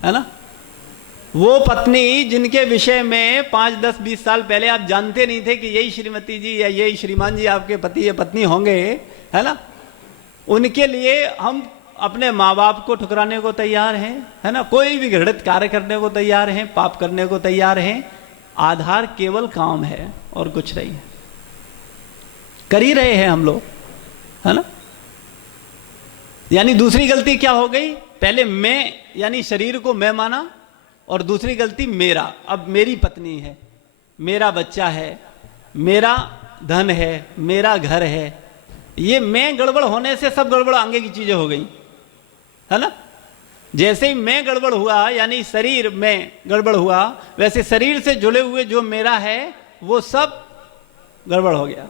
ना। वो पत्नी जिनके विषय में 5, 10, 20 साल पहले आप जानते नहीं थे कि यही श्रीमती जी या यही श्रीमान जी आपके पति या पत्नी होंगे, है ना। उनके लिए हम अपने माँ बाप को ठुकराने को तैयार हैं, है ना। कोई भी घृणित कार्य करने को तैयार हैं, पाप करने को तैयार हैं। आधार केवल काम है और कुछ नहीं है। कर ही रहे हैं हम लोग, है ना। यानी दूसरी गलती क्या हो गई? पहले मैं यानी शरीर को मैं माना, और दूसरी गलती मेरा। अब मेरी पत्नी है, मेरा बच्चा है, मेरा धन है, मेरा घर है। ये मैं गड़बड़ होने से सब गड़बड़ आगे की चीजें हो गई, है ना। जैसे ही मैं गड़बड़ हुआ यानी शरीर में गड़बड़ हुआ, वैसे शरीर से जुड़े हुए जो मेरा है वो सब गड़बड़ हो गया।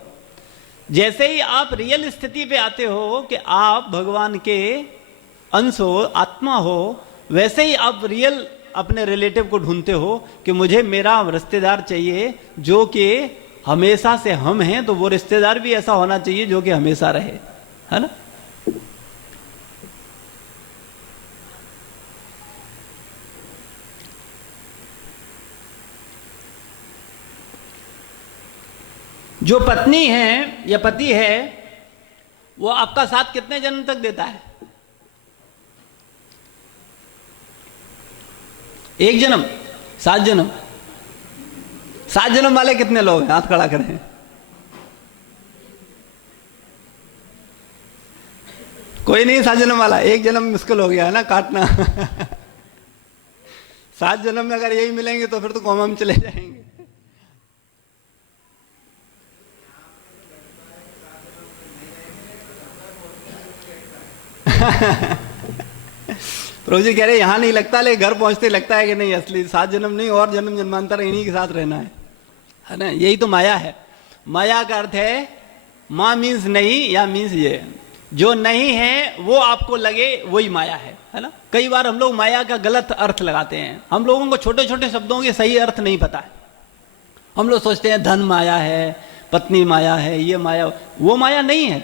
जैसे ही आप रियल स्थिति पे आते हो कि आप भगवान के अंश हो, आत्मा हो, वैसे ही आप रियल अपने रिलेटिव को ढूंढते हो कि मुझे मेरा रिश्तेदार चाहिए जो कि हमेशा से हम हैं, तो वो रिश्तेदार भी ऐसा होना चाहिए जो कि हमेशा रहे, है ना। जो पत्नी है या पति है वो आपका साथ कितने जन्म तक देता है? 1 जन्म, 7 जन्म। 7 जन्म वाले कितने लोग हैं? हाथ खड़ा करें। कोई नहीं 7 जन्म वाला। 1 जन्म मुश्किल हो गया है ना काटना। 7 जन्म में अगर यही मिलेंगे तो फिर तो कोमा में चले जाएंगे। प्रभु जी कह रहे यहां नहीं लगता, लेकिन घर पहुंचते लगता है कि नहीं असली 7 जन्म नहीं और जन्म जन्मांतर इन्हीं के साथ रहना है ना। यही तो माया है। माया का अर्थ है माँ मीन्स नहीं या मीन्स ये जो नहीं है वो आपको लगे वही माया है ना। कई बार हम लोग माया का गलत अर्थ लगाते हैं। हम लोगों को छोटे छोटे शब्दों के सही अर्थ नहीं पता है। हम लोग सोचते हैं धन माया है, पत्नी माया है, ये माया। वो माया नहीं है।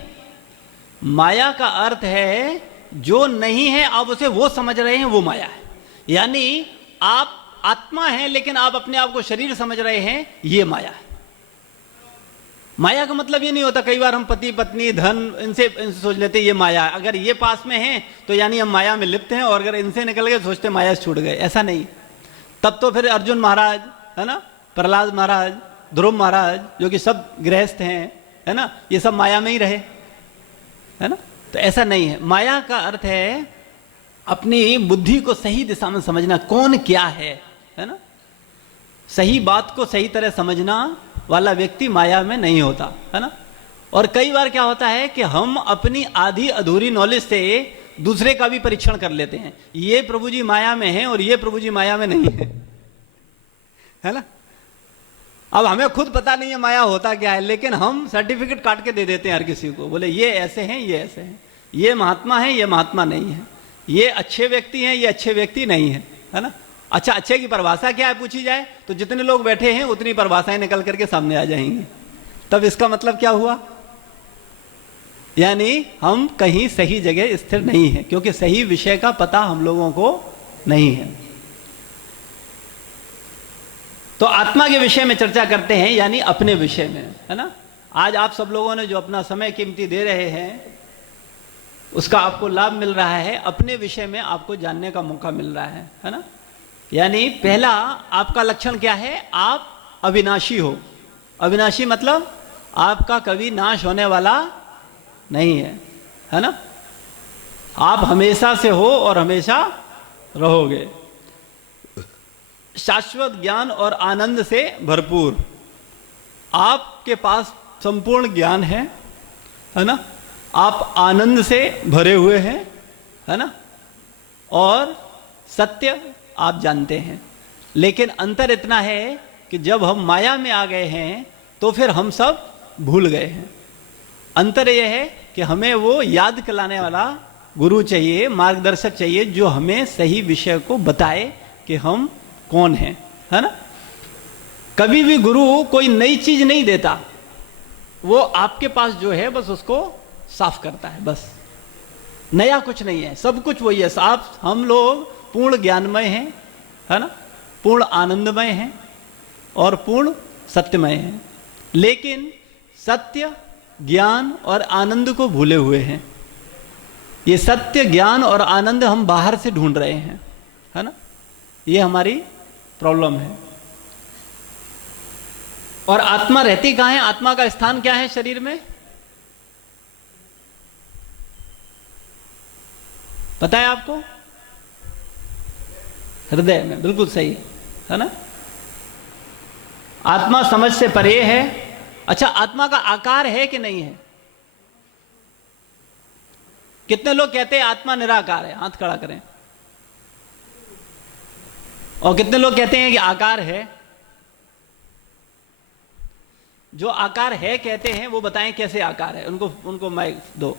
माया का अर्थ है जो नहीं है आप उसे वो समझ रहे हैं, वो माया है। यानी आप आत्मा हैं लेकिन आप अपने आप को शरीर समझ रहे हैं, ये माया है। माया का मतलब ये नहीं होता, कई बार हम पति पत्नी धन इनसे सोच लेते ये माया, अगर ये पास में है तो यानी हम माया में लिप्त हैं, और अगर इनसे निकल गए सोचते माया से छूट गए, ऐसा नहीं। तब तो फिर अर्जुन महाराज, है ना, प्रहलाद महाराज, ध्रुव महाराज, जो कि सब गृहस्थ हैं, है ना, ये सब माया में ही रहे, है ना। तो ऐसा नहीं है। माया का अर्थ है अपनी बुद्धि को सही दिशा में समझना, कौन क्या है ना। सही बात को सही तरह समझना वाला व्यक्ति माया में नहीं होता, है ना। और कई बार क्या होता है कि हम अपनी आधी अधूरी नॉलेज से दूसरे का भी परीक्षण कर लेते हैं, ये प्रभु जी माया में है और ये प्रभु जी माया में नहीं है ना। अब हमें खुद पता नहीं है माया होता क्या है, लेकिन हम सर्टिफिकेट काट के दे देते हैं हर किसी को, बोले ये ऐसे हैं, ये ऐसे हैं, ये महात्मा है, ये महात्मा नहीं है, ये अच्छे व्यक्ति हैं, ये अच्छे व्यक्ति नहीं है ना। अच्छा, अच्छे की परिभाषा क्या है पूछी जाए तो जितने लोग बैठे हैं उतनी परिभाषाएं निकल करके सामने आ जाएंगी। तब इसका मतलब क्या हुआ, यानी हम कहीं सही जगह स्थिर नहीं है, क्योंकि सही विषय का पता हम लोगों को नहीं है। तो आत्मा के विषय में चर्चा करते हैं, यानी अपने विषय में, है ना। आज आप सब लोगों ने जो अपना समय कीमती दे रहे हैं उसका आपको लाभ मिल रहा है, अपने विषय में आपको जानने का मौका मिल रहा है ना। यानी पहला आपका लक्षण क्या है, आप अविनाशी हो। अविनाशी मतलब आपका कभी नाश होने वाला नहीं है ना। आप हमेशा से हो और हमेशा रहोगे, शाश्वत ज्ञान और आनंद से भरपूर, आपके पास संपूर्ण ज्ञान है ना, आप आनंद से भरे हुए हैं, है ना, और सत्य आप जानते हैं। लेकिन अंतर इतना है कि जब हम माया में आ गए हैं तो फिर हम सब भूल गए हैं। अंतर यह है कि हमें वो याद कराने वाला गुरु चाहिए, मार्गदर्शक चाहिए, जो हमें सही विषय को बताए कि हम कौन हैं, है ना। कभी भी गुरु कोई नई चीज नहीं देता, वो आपके पास जो है बस उसको साफ करता है, बस नया कुछ नहीं है, सब कुछ वही है। आप हम लोग पूर्ण ज्ञानमय हैं, है ना, पूर्ण आनंदमय हैं और पूर्ण सत्यमय हैं, लेकिन सत्य ज्ञान और आनंद को भूले हुए हैं। ये सत्य ज्ञान और आनंद हम बाहर से ढूंढ रहे हैं, है ना, ये हमारी प्रॉब्लम है। और आत्मा रहती कहाँ है, आत्मा का स्थान क्या है शरीर में, पता है आपको? हृदय में, बिल्कुल सही है ना। आत्मा समझ से परे है। अच्छा, आत्मा का आकार है कि नहीं है? कितने लोग कहते हैं आत्मा निराकार है, हाथ खड़ा करें। और कितने लोग कहते हैं कि आकार है? जो आकार है कहते हैं वो बताएं कैसे आकार है, उनको माइक दो।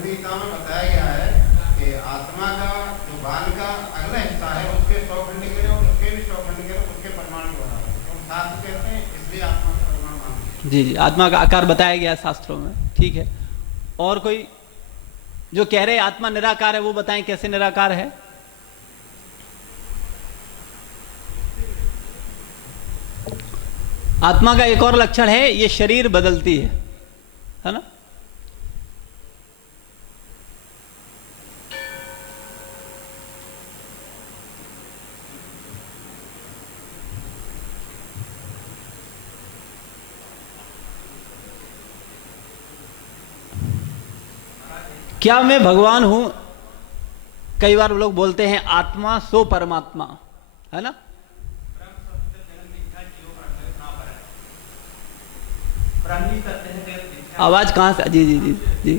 गीता में बताया गया है कि आत्मा का जो बाल का अगला हिस्सा है उसके 100 खंड निकले और उसके भी 100 खंड निकले, उसके परमाणु के बराबर, तो शास्त्र कहते हैं इसलिए आत्मा का परमाणु मानते हैं। जी, आत्मा का आकार बताया गया है शास्त्रों में, ठीक है। और कोई जो कह रहे आत्मा निराकार है वो बताएं कैसे निराकार है? आत्मा का एक और लक्षण है, ये शरीर बदलती है ना। क्या मैं भगवान हूं? कई बार लोग बोलते हैं आत्मा सो परमात्मा, है ना। आवाज कहां से? जी जी जी जी।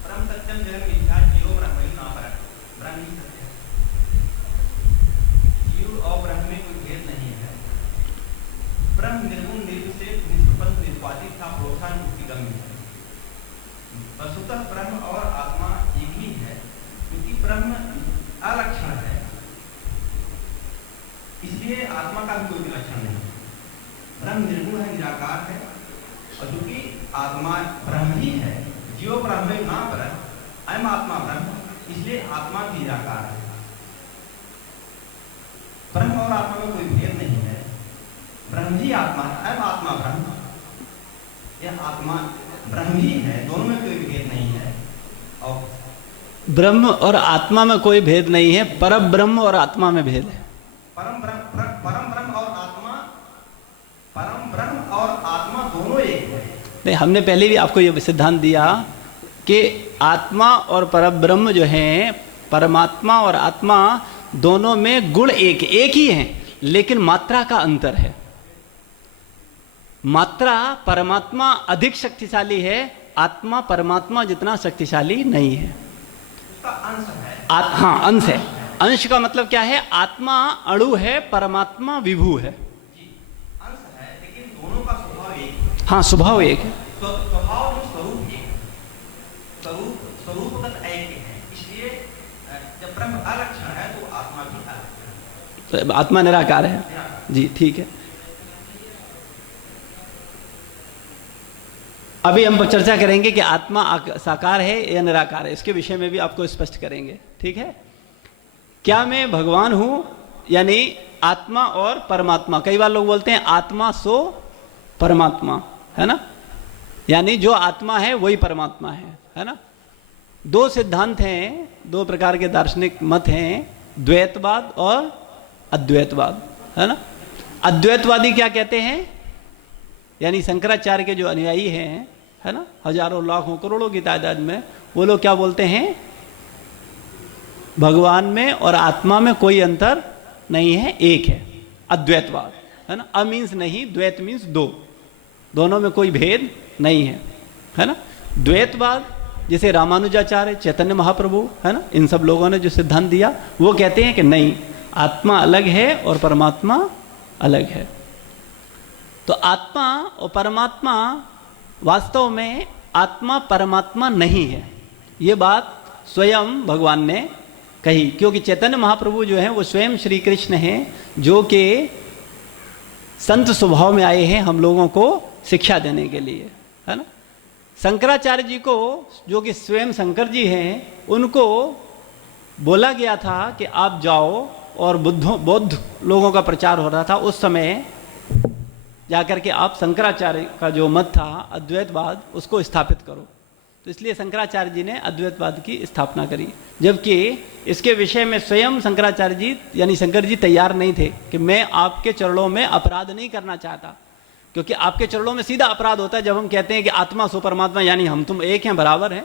परम सत्यम जगत मिथ्या जीव ब्रह्म ही ना परम, ब्रह्म ही सत्य है। जीव और ब्रह्म में कोई भेद नहीं है। ब्रह्म निर्गुण निर्विशेष निष्प्रपंच निष्पादित था, प्रोत्साहन मुक्ति गम्य है। वस्तुतः ब्रह्म और आत्मा एक ही है, क्योंकि ब्रह्म अलक्षण है, इसलिए आत्मा का भी कोई लक्षण नहीं। ब्रह्म निर्गुण है, निराकार है, और चूंकि आत्मा ब्रह्म ही है, जीव ब्रह्म में ना पर अयम आत्मा ब्रह्म, इसलिए आत्मा भी निराकार है। ब्रह्म और आत्मा में कोई भेद नहीं है। ब्रह्म ही आत्मा है, अब आत्मा ब्रह्म, यह आत्मा ब्रह्म ही है, दोनों में कोई भेद नहीं है। और ब्रह्म और आत्मा में कोई भेद नहीं है, परम ब्रह्म और आत्मा में भेद है। परम ब्रह्म और आत्मा दोनों एक है। नहीं, हमने पहले भी आपको ये सिद्धांत दिया कि आत्मा और परम ब्रह्म जो है, परमात्मा और आत्मा दोनों में गुण एक ही हैं, लेकिन मात्रा का अंतर है। मात्रा परमात्मा अधिक शक्तिशाली है, आत्मा परमात्मा जितना शक्तिशाली नहीं है। उसका अंश है। हाँ, अंश है। अंश का मतलब क्या है? आत्मा अणु है, परमात्मा विभू है। जी, अंश है, लेकिन दोनों का स्वभाव एक है। हाँ, स्वभाव एक है। स्वभाव में स्वरूप एक है, स्वरूपगत एक है। इसलिए जब ब्रह्म अलक्षण है तो आत्मा भी अलक्षण है। तो आत्मा निराकार है। जी, ठीक है। अभी हम चर्चा करेंगे कि आत्मा साकार है या निराकार है, इसके विषय में भी आपको स्पष्ट करेंगे। ठीक है? क्या मैं भगवान हूं, यानी आत्मा और परमात्मा। कई बार लोग बोलते हैं आत्मा सो परमात्मा, है ना, यानी जो आत्मा है वही परमात्मा है ना। दो सिद्धांत हैं, दो प्रकार के दार्शनिक मत हैं, द्वैतवाद और अद्वैतवाद, है ना। अद्वैतवादी क्या कहते हैं, यानी शंकराचार्य के जो अनुयायी हैं, है ना, हजारों लाखों करोड़ों की तादाद में, वो लोग क्या बोलते हैं, भगवान में और आत्मा में कोई अंतर नहीं है, एक है। अद्वैतवाद, है ना। अ मीन्स नहीं, द्वैत मीन्स दो, दोनों में कोई भेद नहीं है ना। द्वैतवाद जैसे रामानुजाचार्य, चैतन्य महाप्रभु, है ना, इन सब लोगों ने जो सिद्धांत दिया, वो कहते हैं कि नहीं, आत्मा अलग है और परमात्मा अलग है। तो आत्मा और परमात्मा, वास्तव में आत्मा परमात्मा नहीं है, ये बात स्वयं भगवान ने कही, क्योंकि चैतन्य महाप्रभु जो हैं वो स्वयं श्री कृष्ण हैं, जो कि संत स्वभाव में आए हैं हम लोगों को शिक्षा देने के लिए, है ना। शंकराचार्य जी को, जो कि स्वयं शंकर जी हैं, उनको बोला गया था कि आप जाओ, और बौद्ध लोगों का प्रचार हो रहा था उस समय, जाकर के आप शंकराचार्य का जो मत था अद्वैतवाद, उसको स्थापित करो। तो इसलिए शंकराचार्य जी ने अद्वैतवाद की स्थापना करी, जबकि इसके विषय में स्वयं शंकराचार्य जी, यानी शंकर जी, तैयार नहीं थे कि मैं आपके चरणों में अपराध नहीं करना चाहता, क्योंकि आपके चरणों में सीधा अपराध होता है जब हम कहते हैं कि आत्मा सो परमात्मा, यानी हम तुम एक हैं, बराबर हैं,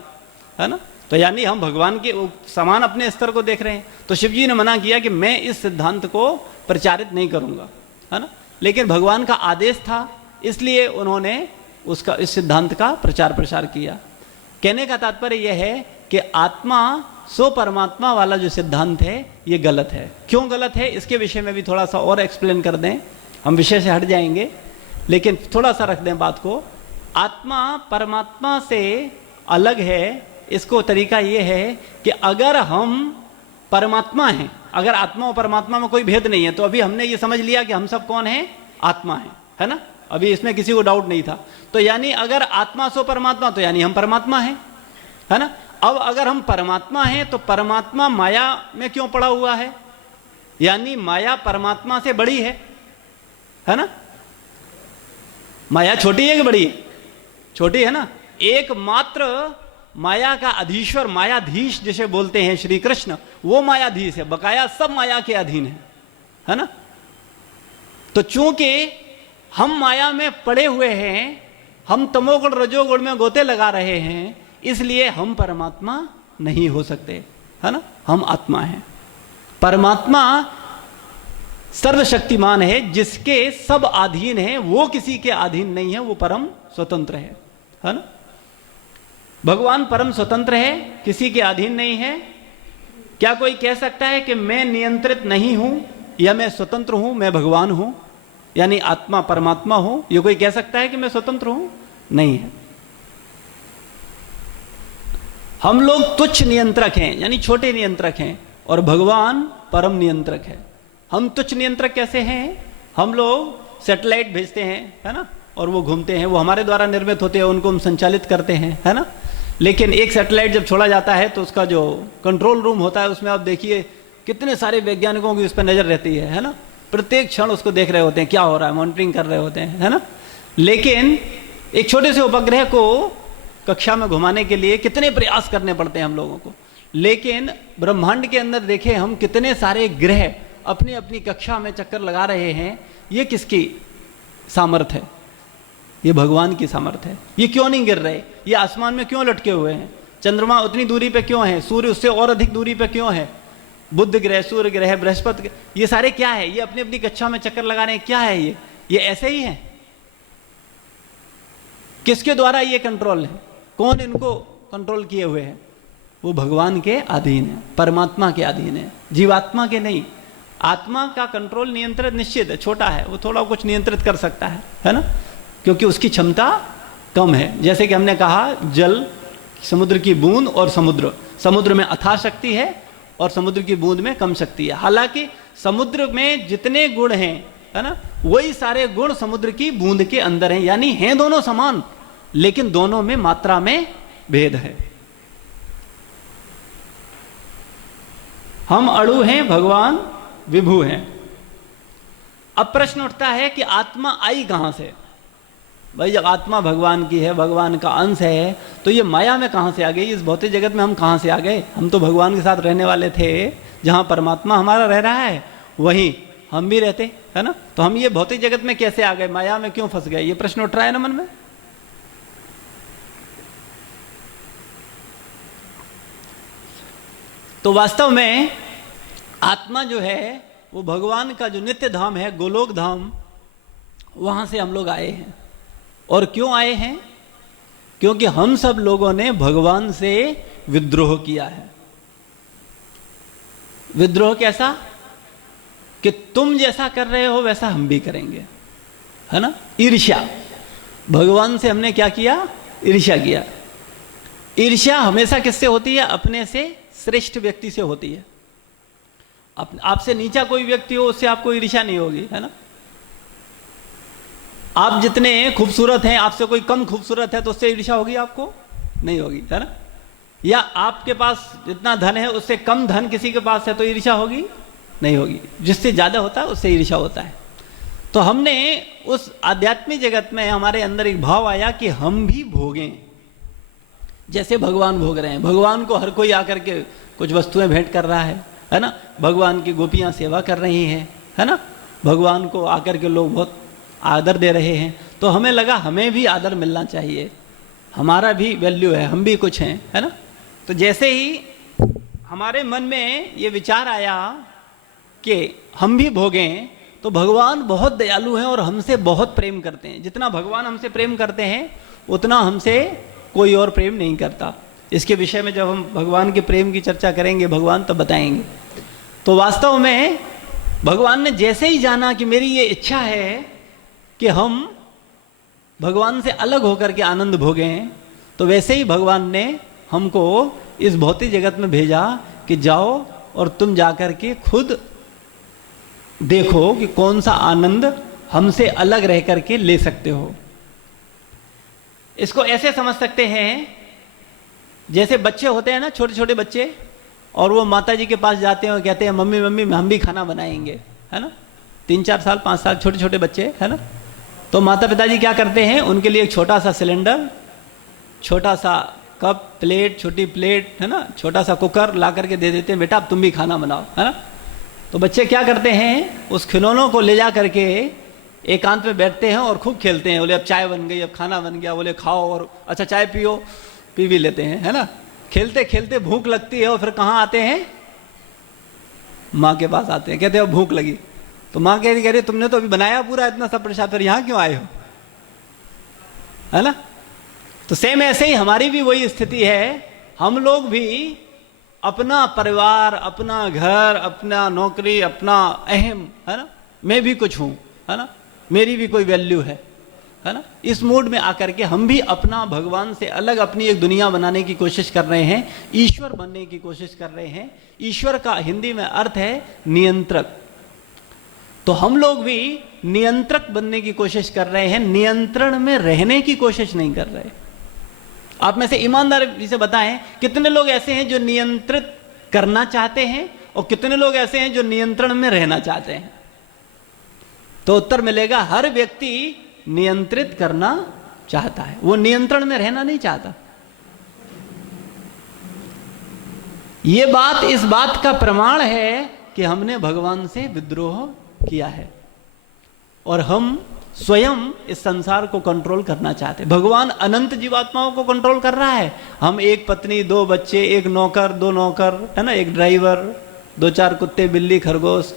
है ना। तो यानी हम भगवान के समान अपने स्तर को देख रहे हैं। तो शिव जी ने मना किया कि मैं इस सिद्धांत को प्रचारित नहीं करूंगा, है ना। लेकिन भगवान का आदेश था, इसलिए उन्होंने उसका, इस सिद्धांत का प्रचार प्रसार किया। कहने का तात्पर्य यह है कि आत्मा सो परमात्मा वाला जो सिद्धांत है ये गलत है। क्यों गलत है, इसके विषय में भी थोड़ा सा और एक्सप्लेन कर दें, हम विषय से हट जाएंगे, लेकिन थोड़ा सा रख दें बात को। आत्मा परमात्मा से अलग है, इसको तरीका ये है कि अगर हम परमात्मा हैं, अगर आत्मा और परमात्मा में कोई भेद नहीं है, तो अभी हमने ये समझ लिया कि हम सब कौन हैं, आत्मा हैं, है ना। अभी इसमें किसी को डाउट नहीं था। तो यानी अगर आत्मा सो परमात्मा, तो यानी हम परमात्मा हैं, है ना। अब अगर हम परमात्मा हैं तो परमात्मा माया में क्यों पड़ा हुआ है, यानी माया परमात्मा से बड़ी है ना। माया छोटी है कि बड़ी है, छोटी है ना। एकमात्र माया का अधीश्वर, मायाधीश जिसे बोलते हैं श्री कृष्ण, वो मायाधीश है, बकाया सब माया के अधीन है ना। तो चूंकि हम माया में पड़े हुए हैं, हम तमोगुण रजोगुण में गोते लगा रहे हैं, इसलिए हम परमात्मा नहीं हो सकते, है ना। हम आत्मा हैं। परमात्मा सर्वशक्तिमान है, जिसके सब अधीन है, वो किसी के अधीन नहीं है, वो परम स्वतंत्र है ना। भगवान परम स्वतंत्र है, किसी के अधीन नहीं है। क्या कोई कह सकता है कि मैं नियंत्रित नहीं हूं, या मैं स्वतंत्र हूं, मैं भगवान हूं, यानी आत्मा परमात्मा हूं? ये कोई कह सकता है कि मैं स्वतंत्र हूं? नहीं है। हम लोग तुच्छ नियंत्रक हैं, यानी छोटे नियंत्रक हैं, और भगवान परम नियंत्रक है। हम तुच्छ नियंत्रक कैसे हैं? हम लोग सैटेलाइट भेजते हैं, है ना, और वो घूमते हैं, वो हमारे द्वारा निर्मित होते हैं, उनको हम संचालित करते हैं, है ना। लेकिन एक सैटेलाइट जब छोड़ा जाता है तो उसका जो कंट्रोल रूम होता है, उसमें आप देखिए कितने सारे वैज्ञानिकों की उस पर नजर रहती है ना। प्रत्येक क्षण उसको देख रहे होते हैं क्या हो रहा है, मॉनिटरिंग कर रहे होते हैं, है ना। लेकिन एक छोटे से उपग्रह को कक्षा में घुमाने के लिए कितने प्रयास करने पड़ते हैं हम लोगों को। लेकिन ब्रह्मांड के अंदर देखें हम कितने सारे ग्रह अपनी अपनी कक्षा में चक्कर लगा रहे हैं। ये किसकी सामर्थ्य है? ये भगवान की सामर्थ्य है। ये क्यों नहीं गिर रहे? ये आसमान में क्यों लटके हुए हैं? चंद्रमा उतनी दूरी पे क्यों है? सूर्य उससे और अधिक दूरी पे क्यों है? बुध ग्रह, सूर्य ग्रह, बृहस्पति, ये सारे क्या है? ये अपनी अपनी कक्षा में चक्कर लगा रहे हैं। क्या है ये ऐसे ही है? किसके द्वारा ये कंट्रोल है? कौन इनको कंट्रोल किए हुए है? वो भगवान के अधीन है, परमात्मा के अधीन है, जीवात्मा के नहीं। आत्मा का कंट्रोल नियंत्रित निश्चित है, छोटा है, वो थोड़ा कुछ नियंत्रित कर सकता है ना, क्योंकि उसकी क्षमता कम है। जैसे कि हमने कहा जल, समुद्र की बूंद और समुद्र में अथाह शक्ति है और समुद्र की बूंद में कम शक्ति है। हालांकि समुद्र में जितने गुण हैं, है ना, वही सारे गुण समुद्र की बूंद के अंदर हैं। यानी हैं दोनों समान, लेकिन दोनों में मात्रा में भेद है। हम अणु हैं, भगवान विभु हैं। अब प्रश्न उठता है कि आत्मा आई कहां से? भाई जब आत्मा भगवान की है, भगवान का अंश है, तो ये माया में कहां से आ गई? इस भौतिक जगत में हम कहां से आ गए? हम तो भगवान के साथ रहने वाले थे। जहां परमात्मा हमारा रह रहा है वहीं हम भी रहते, है ना। तो हम ये भौतिक जगत में कैसे आ गए? माया में क्यों फंस गए? ये प्रश्न उठ रहा है ना मन में। तो वास्तव में आत्मा जो है वो भगवान का जो नित्य धाम है, गोलोक धाम, वहां से हम लोग आए हैं। और क्यों आए हैं? क्योंकि हम सब लोगों ने भगवान से विद्रोह किया है। विद्रोह कैसा? कि तुम जैसा कर रहे हो वैसा हम भी करेंगे, है ना। ईर्ष्या, भगवान से हमने क्या किया? ईर्ष्या किया। ईर्ष्या हमेशा किससे होती है? अपने से श्रेष्ठ व्यक्ति से होती है। आपसे नीचा कोई व्यक्ति हो उससे आपको ईर्ष्या नहीं होगी, है ना। आप जितने खूबसूरत हैं, आपसे कोई कम खूबसूरत है तो उससे ईर्ष्या होगी? आपको नहीं होगी, है ना। या आपके पास जितना धन है उससे कम धन किसी के पास है तो ईर्ष्या होगी? नहीं होगी। जिससे ज्यादा होता है उससे ईर्ष्या होता है। तो हमने उस आध्यात्मिक जगत में हमारे अंदर एक भाव आया कि हम भी भोगें जैसे भगवान भोग रहे हैं। भगवान को हर कोई आकर के कुछ वस्तुएं भेंट कर रहा है ना। भगवान की गोपियां सेवा कर रही हैं, है ना। भगवान को आकर के लोग बहुत आदर दे रहे हैं। तो हमें लगा हमें भी आदर मिलना चाहिए, हमारा भी वैल्यू है, हम भी कुछ हैं, है ना। तो जैसे ही हमारे मन में ये विचार आया कि हम भी भोगें, तो भगवान बहुत दयालु हैं और हमसे बहुत प्रेम करते हैं। जितना भगवान हमसे प्रेम करते हैं उतना हमसे कोई और प्रेम नहीं करता। इसके विषय में जब हम भगवान के प्रेम की चर्चा करेंगे भगवान तब बताएंगे। तो वास्तव में भगवान ने जैसे ही जाना कि मेरी ये इच्छा है कि हम भगवान से अलग होकर के आनंद भोगें, तो वैसे ही भगवान ने हमको इस भौतिक जगत में भेजा कि जाओ और तुम जाकर के खुद देखो कि कौन सा आनंद हमसे अलग रह करके ले सकते हो। इसको ऐसे समझ सकते हैं जैसे बच्चे होते हैं ना, छोटे छोटे बच्चे, और वो माता जी के पास जाते हैं और कहते हैं मम्मी मम्मी हम भी खाना बनाएंगे, है ना। 3-4 साल 5 साल छोटे छोटे बच्चे, है ना। तो माता पिताजी क्या करते हैं? उनके लिए एक छोटा सा सिलेंडर, छोटा सा कप, प्लेट, छोटी प्लेट, है ना, छोटा सा कुकर ला करके दे देते हैं, बेटा अब तुम भी खाना बनाओ, है ना। तो बच्चे क्या करते हैं? उस खिलौनों को ले जा करके एकांत में बैठते हैं और खूब खेलते हैं। बोले अब चाय बन गई, अब खाना बन गया, बोले खाओ और अच्छा चाय पियो, पी भी लेते हैं, है ना। खेलते खेलते भूख लगती है और फिर कहाँ आते हैं? माँ के पास आते हैं, कहते हैं अब भूख लगी। तो माँ कह रही तुमने तो अभी बनाया पूरा इतना सब प्रसाद, फिर यहाँ क्यों आए हो, है ना। तो सेम ऐसे ही हमारी भी वही स्थिति है। हम लोग भी अपना परिवार, अपना घर, अपना नौकरी, अपना अहम, है ना, मैं भी कुछ हूं, है ना, मेरी भी कोई वैल्यू है ना, इस मूड में आकर के हम भी अपना भगवान से अलग अपनी एक दुनिया बनाने की कोशिश कर रहे हैं, ईश्वर बनने की कोशिश कर रहे हैं। ईश्वर का हिंदी में अर्थ है नियंत्रक। तो हम लोग भी नियंत्रक बनने की कोशिश कर रहे हैं, नियंत्रण में रहने की कोशिश नहीं कर रहे। आप में से ईमानदारी से बताएं कितने लोग ऐसे हैं जो नियंत्रित करना चाहते हैं और कितने लोग ऐसे हैं जो नियंत्रण में रहना चाहते हैं? तो उत्तर मिलेगा हर व्यक्ति नियंत्रित करना चाहता है, वो नियंत्रण में रहना नहीं चाहता। ये बात इस बात का प्रमाण है कि हमने भगवान से विद्रोह किया है और हम स्वयं इस संसार को कंट्रोल करना चाहते हैं। भगवान अनंत जीवात्माओं को कंट्रोल कर रहा है, हम एक पत्नी, 2 बच्चे, 1 नौकर, 2 नौकर, है ना, 1 ड्राइवर, 2-4 कुत्ते, बिल्ली, खरगोश,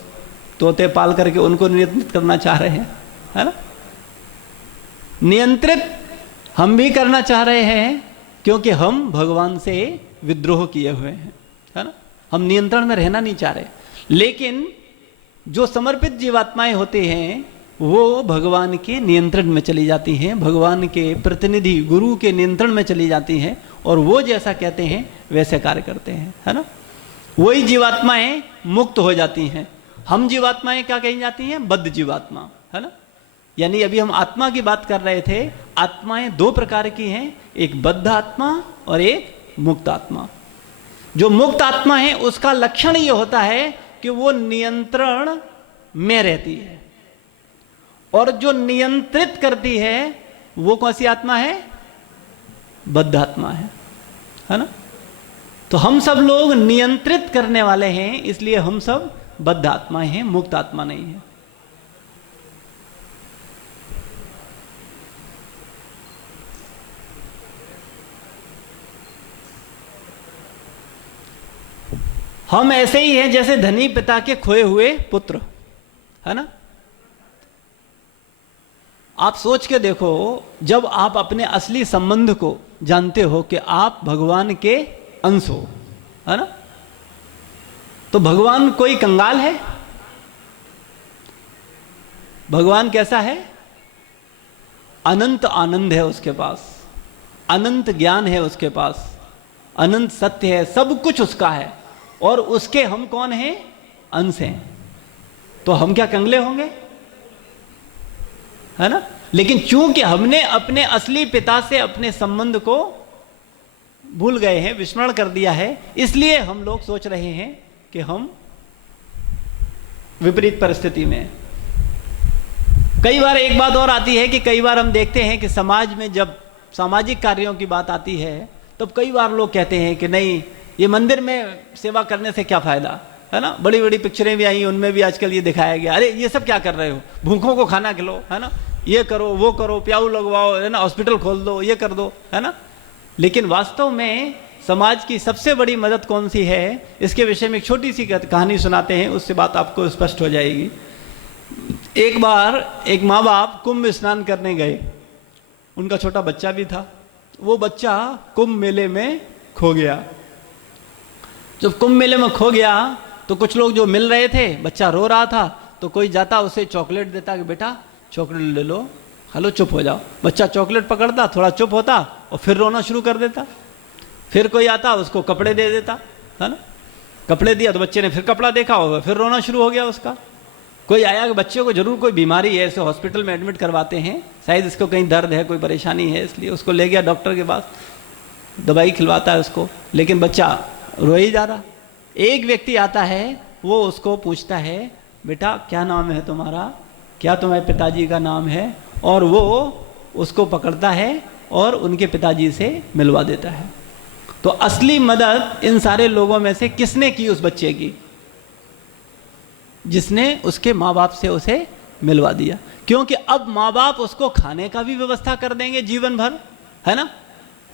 तोते पाल करके उनको नियंत्रित करना चाह रहे हैं, है ना। नियंत्रित हम भी करना चाह रहे हैं क्योंकि हम भगवान से विद्रोह किए हुए हैं, है ना। हम नियंत्रण में रहना नहीं चाह रहे। लेकिन जो समर्पित जीवात्माएं होती हैं वो भगवान के नियंत्रण में चली जाती हैं, भगवान के प्रतिनिधि गुरु के नियंत्रण में चली जाती हैं और वो जैसा कहते हैं वैसे कार्य करते हैं, है ना। वही जीवात्माएं मुक्त हो जाती हैं। हम जीवात्माएं क्या कही जाती हैं? बद्ध जीवात्मा, है ना। यानी अभी हम आत्मा की बात कर रहे थे। आत्माएं 2 प्रकार की हैं, एक बद्ध आत्मा और एक मुक्त आत्मा। जो मुक्त आत्मा है उसका लक्षण ये होता है कि वो नियंत्रण में रहती है, और जो नियंत्रित करती है वो कौन सी आत्मा है? बद्ध आत्मा है ना। तो हम सब लोग नियंत्रित करने वाले हैं, इसलिए हम सब बद्ध आत्माएं हैं, मुक्त आत्मा नहीं है। हम ऐसे ही हैं जैसे धनी पिता के खोए हुए पुत्र, है ना। आप सोच के देखो, जब आप अपने असली संबंध को जानते हो कि आप भगवान के अंश हो, है ना, तो भगवान कोई कंगाल है? भगवान कैसा है? अनंत आनंद है उसके पास, अनंत ज्ञान है उसके पास, अनंत सत्य है, सब कुछ उसका है, और उसके हम कौन हैं? अंश हैं। तो हम क्या कंगले होंगे? है ना। लेकिन चूंकि हमने अपने असली पिता से अपने संबंध को भूल गए हैं, विस्मरण कर दिया है, इसलिए हम लोग सोच रहे हैं कि हम विपरीत परिस्थिति में। कई बार एक बात और आती है कि कई बार हम देखते हैं कि समाज में जब सामाजिक कार्यों की बात आती है तब कई बार लोग कहते हैं कि नहीं, ये मंदिर में सेवा करने से क्या फायदा, है ना। बड़ी बड़ी पिक्चरें भी आई, उनमें भी आजकल ये दिखाया गया, अरे ये सब क्या कर रहे हो, भूखों को खाना खिलाओ, है ना, ये करो वो करो, प्याऊ लगवाओ, है ना, हॉस्पिटल खोल दो, ये कर दो, है ना। लेकिन वास्तव में समाज की सबसे बड़ी मदद कौन सी है, इसके विषय में एक छोटी सी कहानी सुनाते हैं, उससे बात आपको स्पष्ट हो जाएगी। एक बार एक माँ बाप कुंभ स्नान करने गए, उनका छोटा बच्चा भी था। वो बच्चा कुंभ मेले में खो गया। जब कुंभ मेले में खो गया तो कुछ लोग जो मिल रहे थे, बच्चा रो रहा था, तो कोई जाता उसे चॉकलेट देता कि बेटा चॉकलेट ले लो, हेलो चुप हो जाओ। बच्चा चॉकलेट पकड़ता, थोड़ा चुप होता और फिर रोना शुरू कर देता। फिर कोई आता उसको कपड़े दे देता, है ना। कपड़े दिया तो बच्चे ने फिर कपड़ा देखा होगा, फिर रोना शुरू हो गया उसका। कोई आया कि बच्चे को जरूर कोई बीमारी है, इसे हॉस्पिटल में एडमिट करवाते हैं, शायद इसको कहीं दर्द है, कोई परेशानी है, इसलिए उसको ले गया डॉक्टर के पास, दवाई खिलवाता है उसको, लेकिन बच्चा रो ही जा रहा। एक व्यक्ति आता है, वो उसको पूछता है बेटा क्या नाम है तुम्हारा, क्या तुम्हारे पिताजी का नाम है, और वो उसको पकड़ता है और उनके पिताजी से मिलवा देता है। तो असली मदद इन सारे लोगों में से किसने की उस बच्चे की? जिसने उसके माँ बाप से उसे मिलवा दिया। क्योंकि अब माँ बाप उसको खाने का भी व्यवस्था कर देंगे जीवन भर, है ना,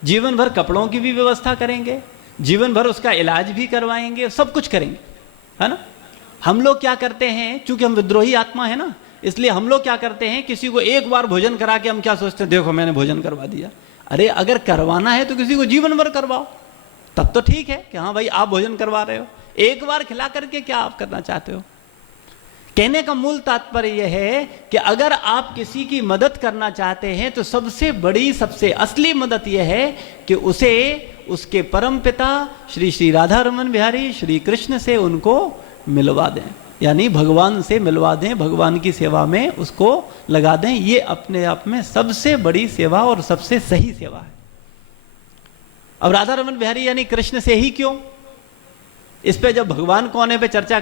जीवन भर कपड़ों की भी व्यवस्था करेंगे, जीवन भर उसका इलाज भी करवाएंगे, सब कुछ करेंगे, है ना। हम लोग क्या करते हैं, चूंकि हम विद्रोही आत्मा है ना, इसलिए हम लोग क्या करते हैं, किसी को एक बार भोजन करा के हम क्या सोचते हैं, देखो मैंने भोजन करवा दिया। अरे अगर करवाना है तो किसी को जीवन भर करवाओ, तब तो ठीक है कि हाँ भाई आप भोजन करवा रहे हो। एक बार खिला करके क्या आप करना चाहते हो? कहने का मूल तात्पर्य यह है कि अगर आप किसी की मदद करना चाहते हैं तो सबसे बड़ी, सबसे असली मदद यह है कि उसे उसके परम पिता श्री श्री राधा रमन बिहारी श्री कृष्ण से उनको मिलवा दें, यानी भगवान से मिलवा दें, भगवान की सेवा में उसको लगा दें। ये अपने आप में सबसे बड़ी सेवा और सबसे सही सेवा है। अब राधा रमन बिहारी यानी कृष्ण से ही क्यों, इस पे जब भगवान कौन है पे चर्चा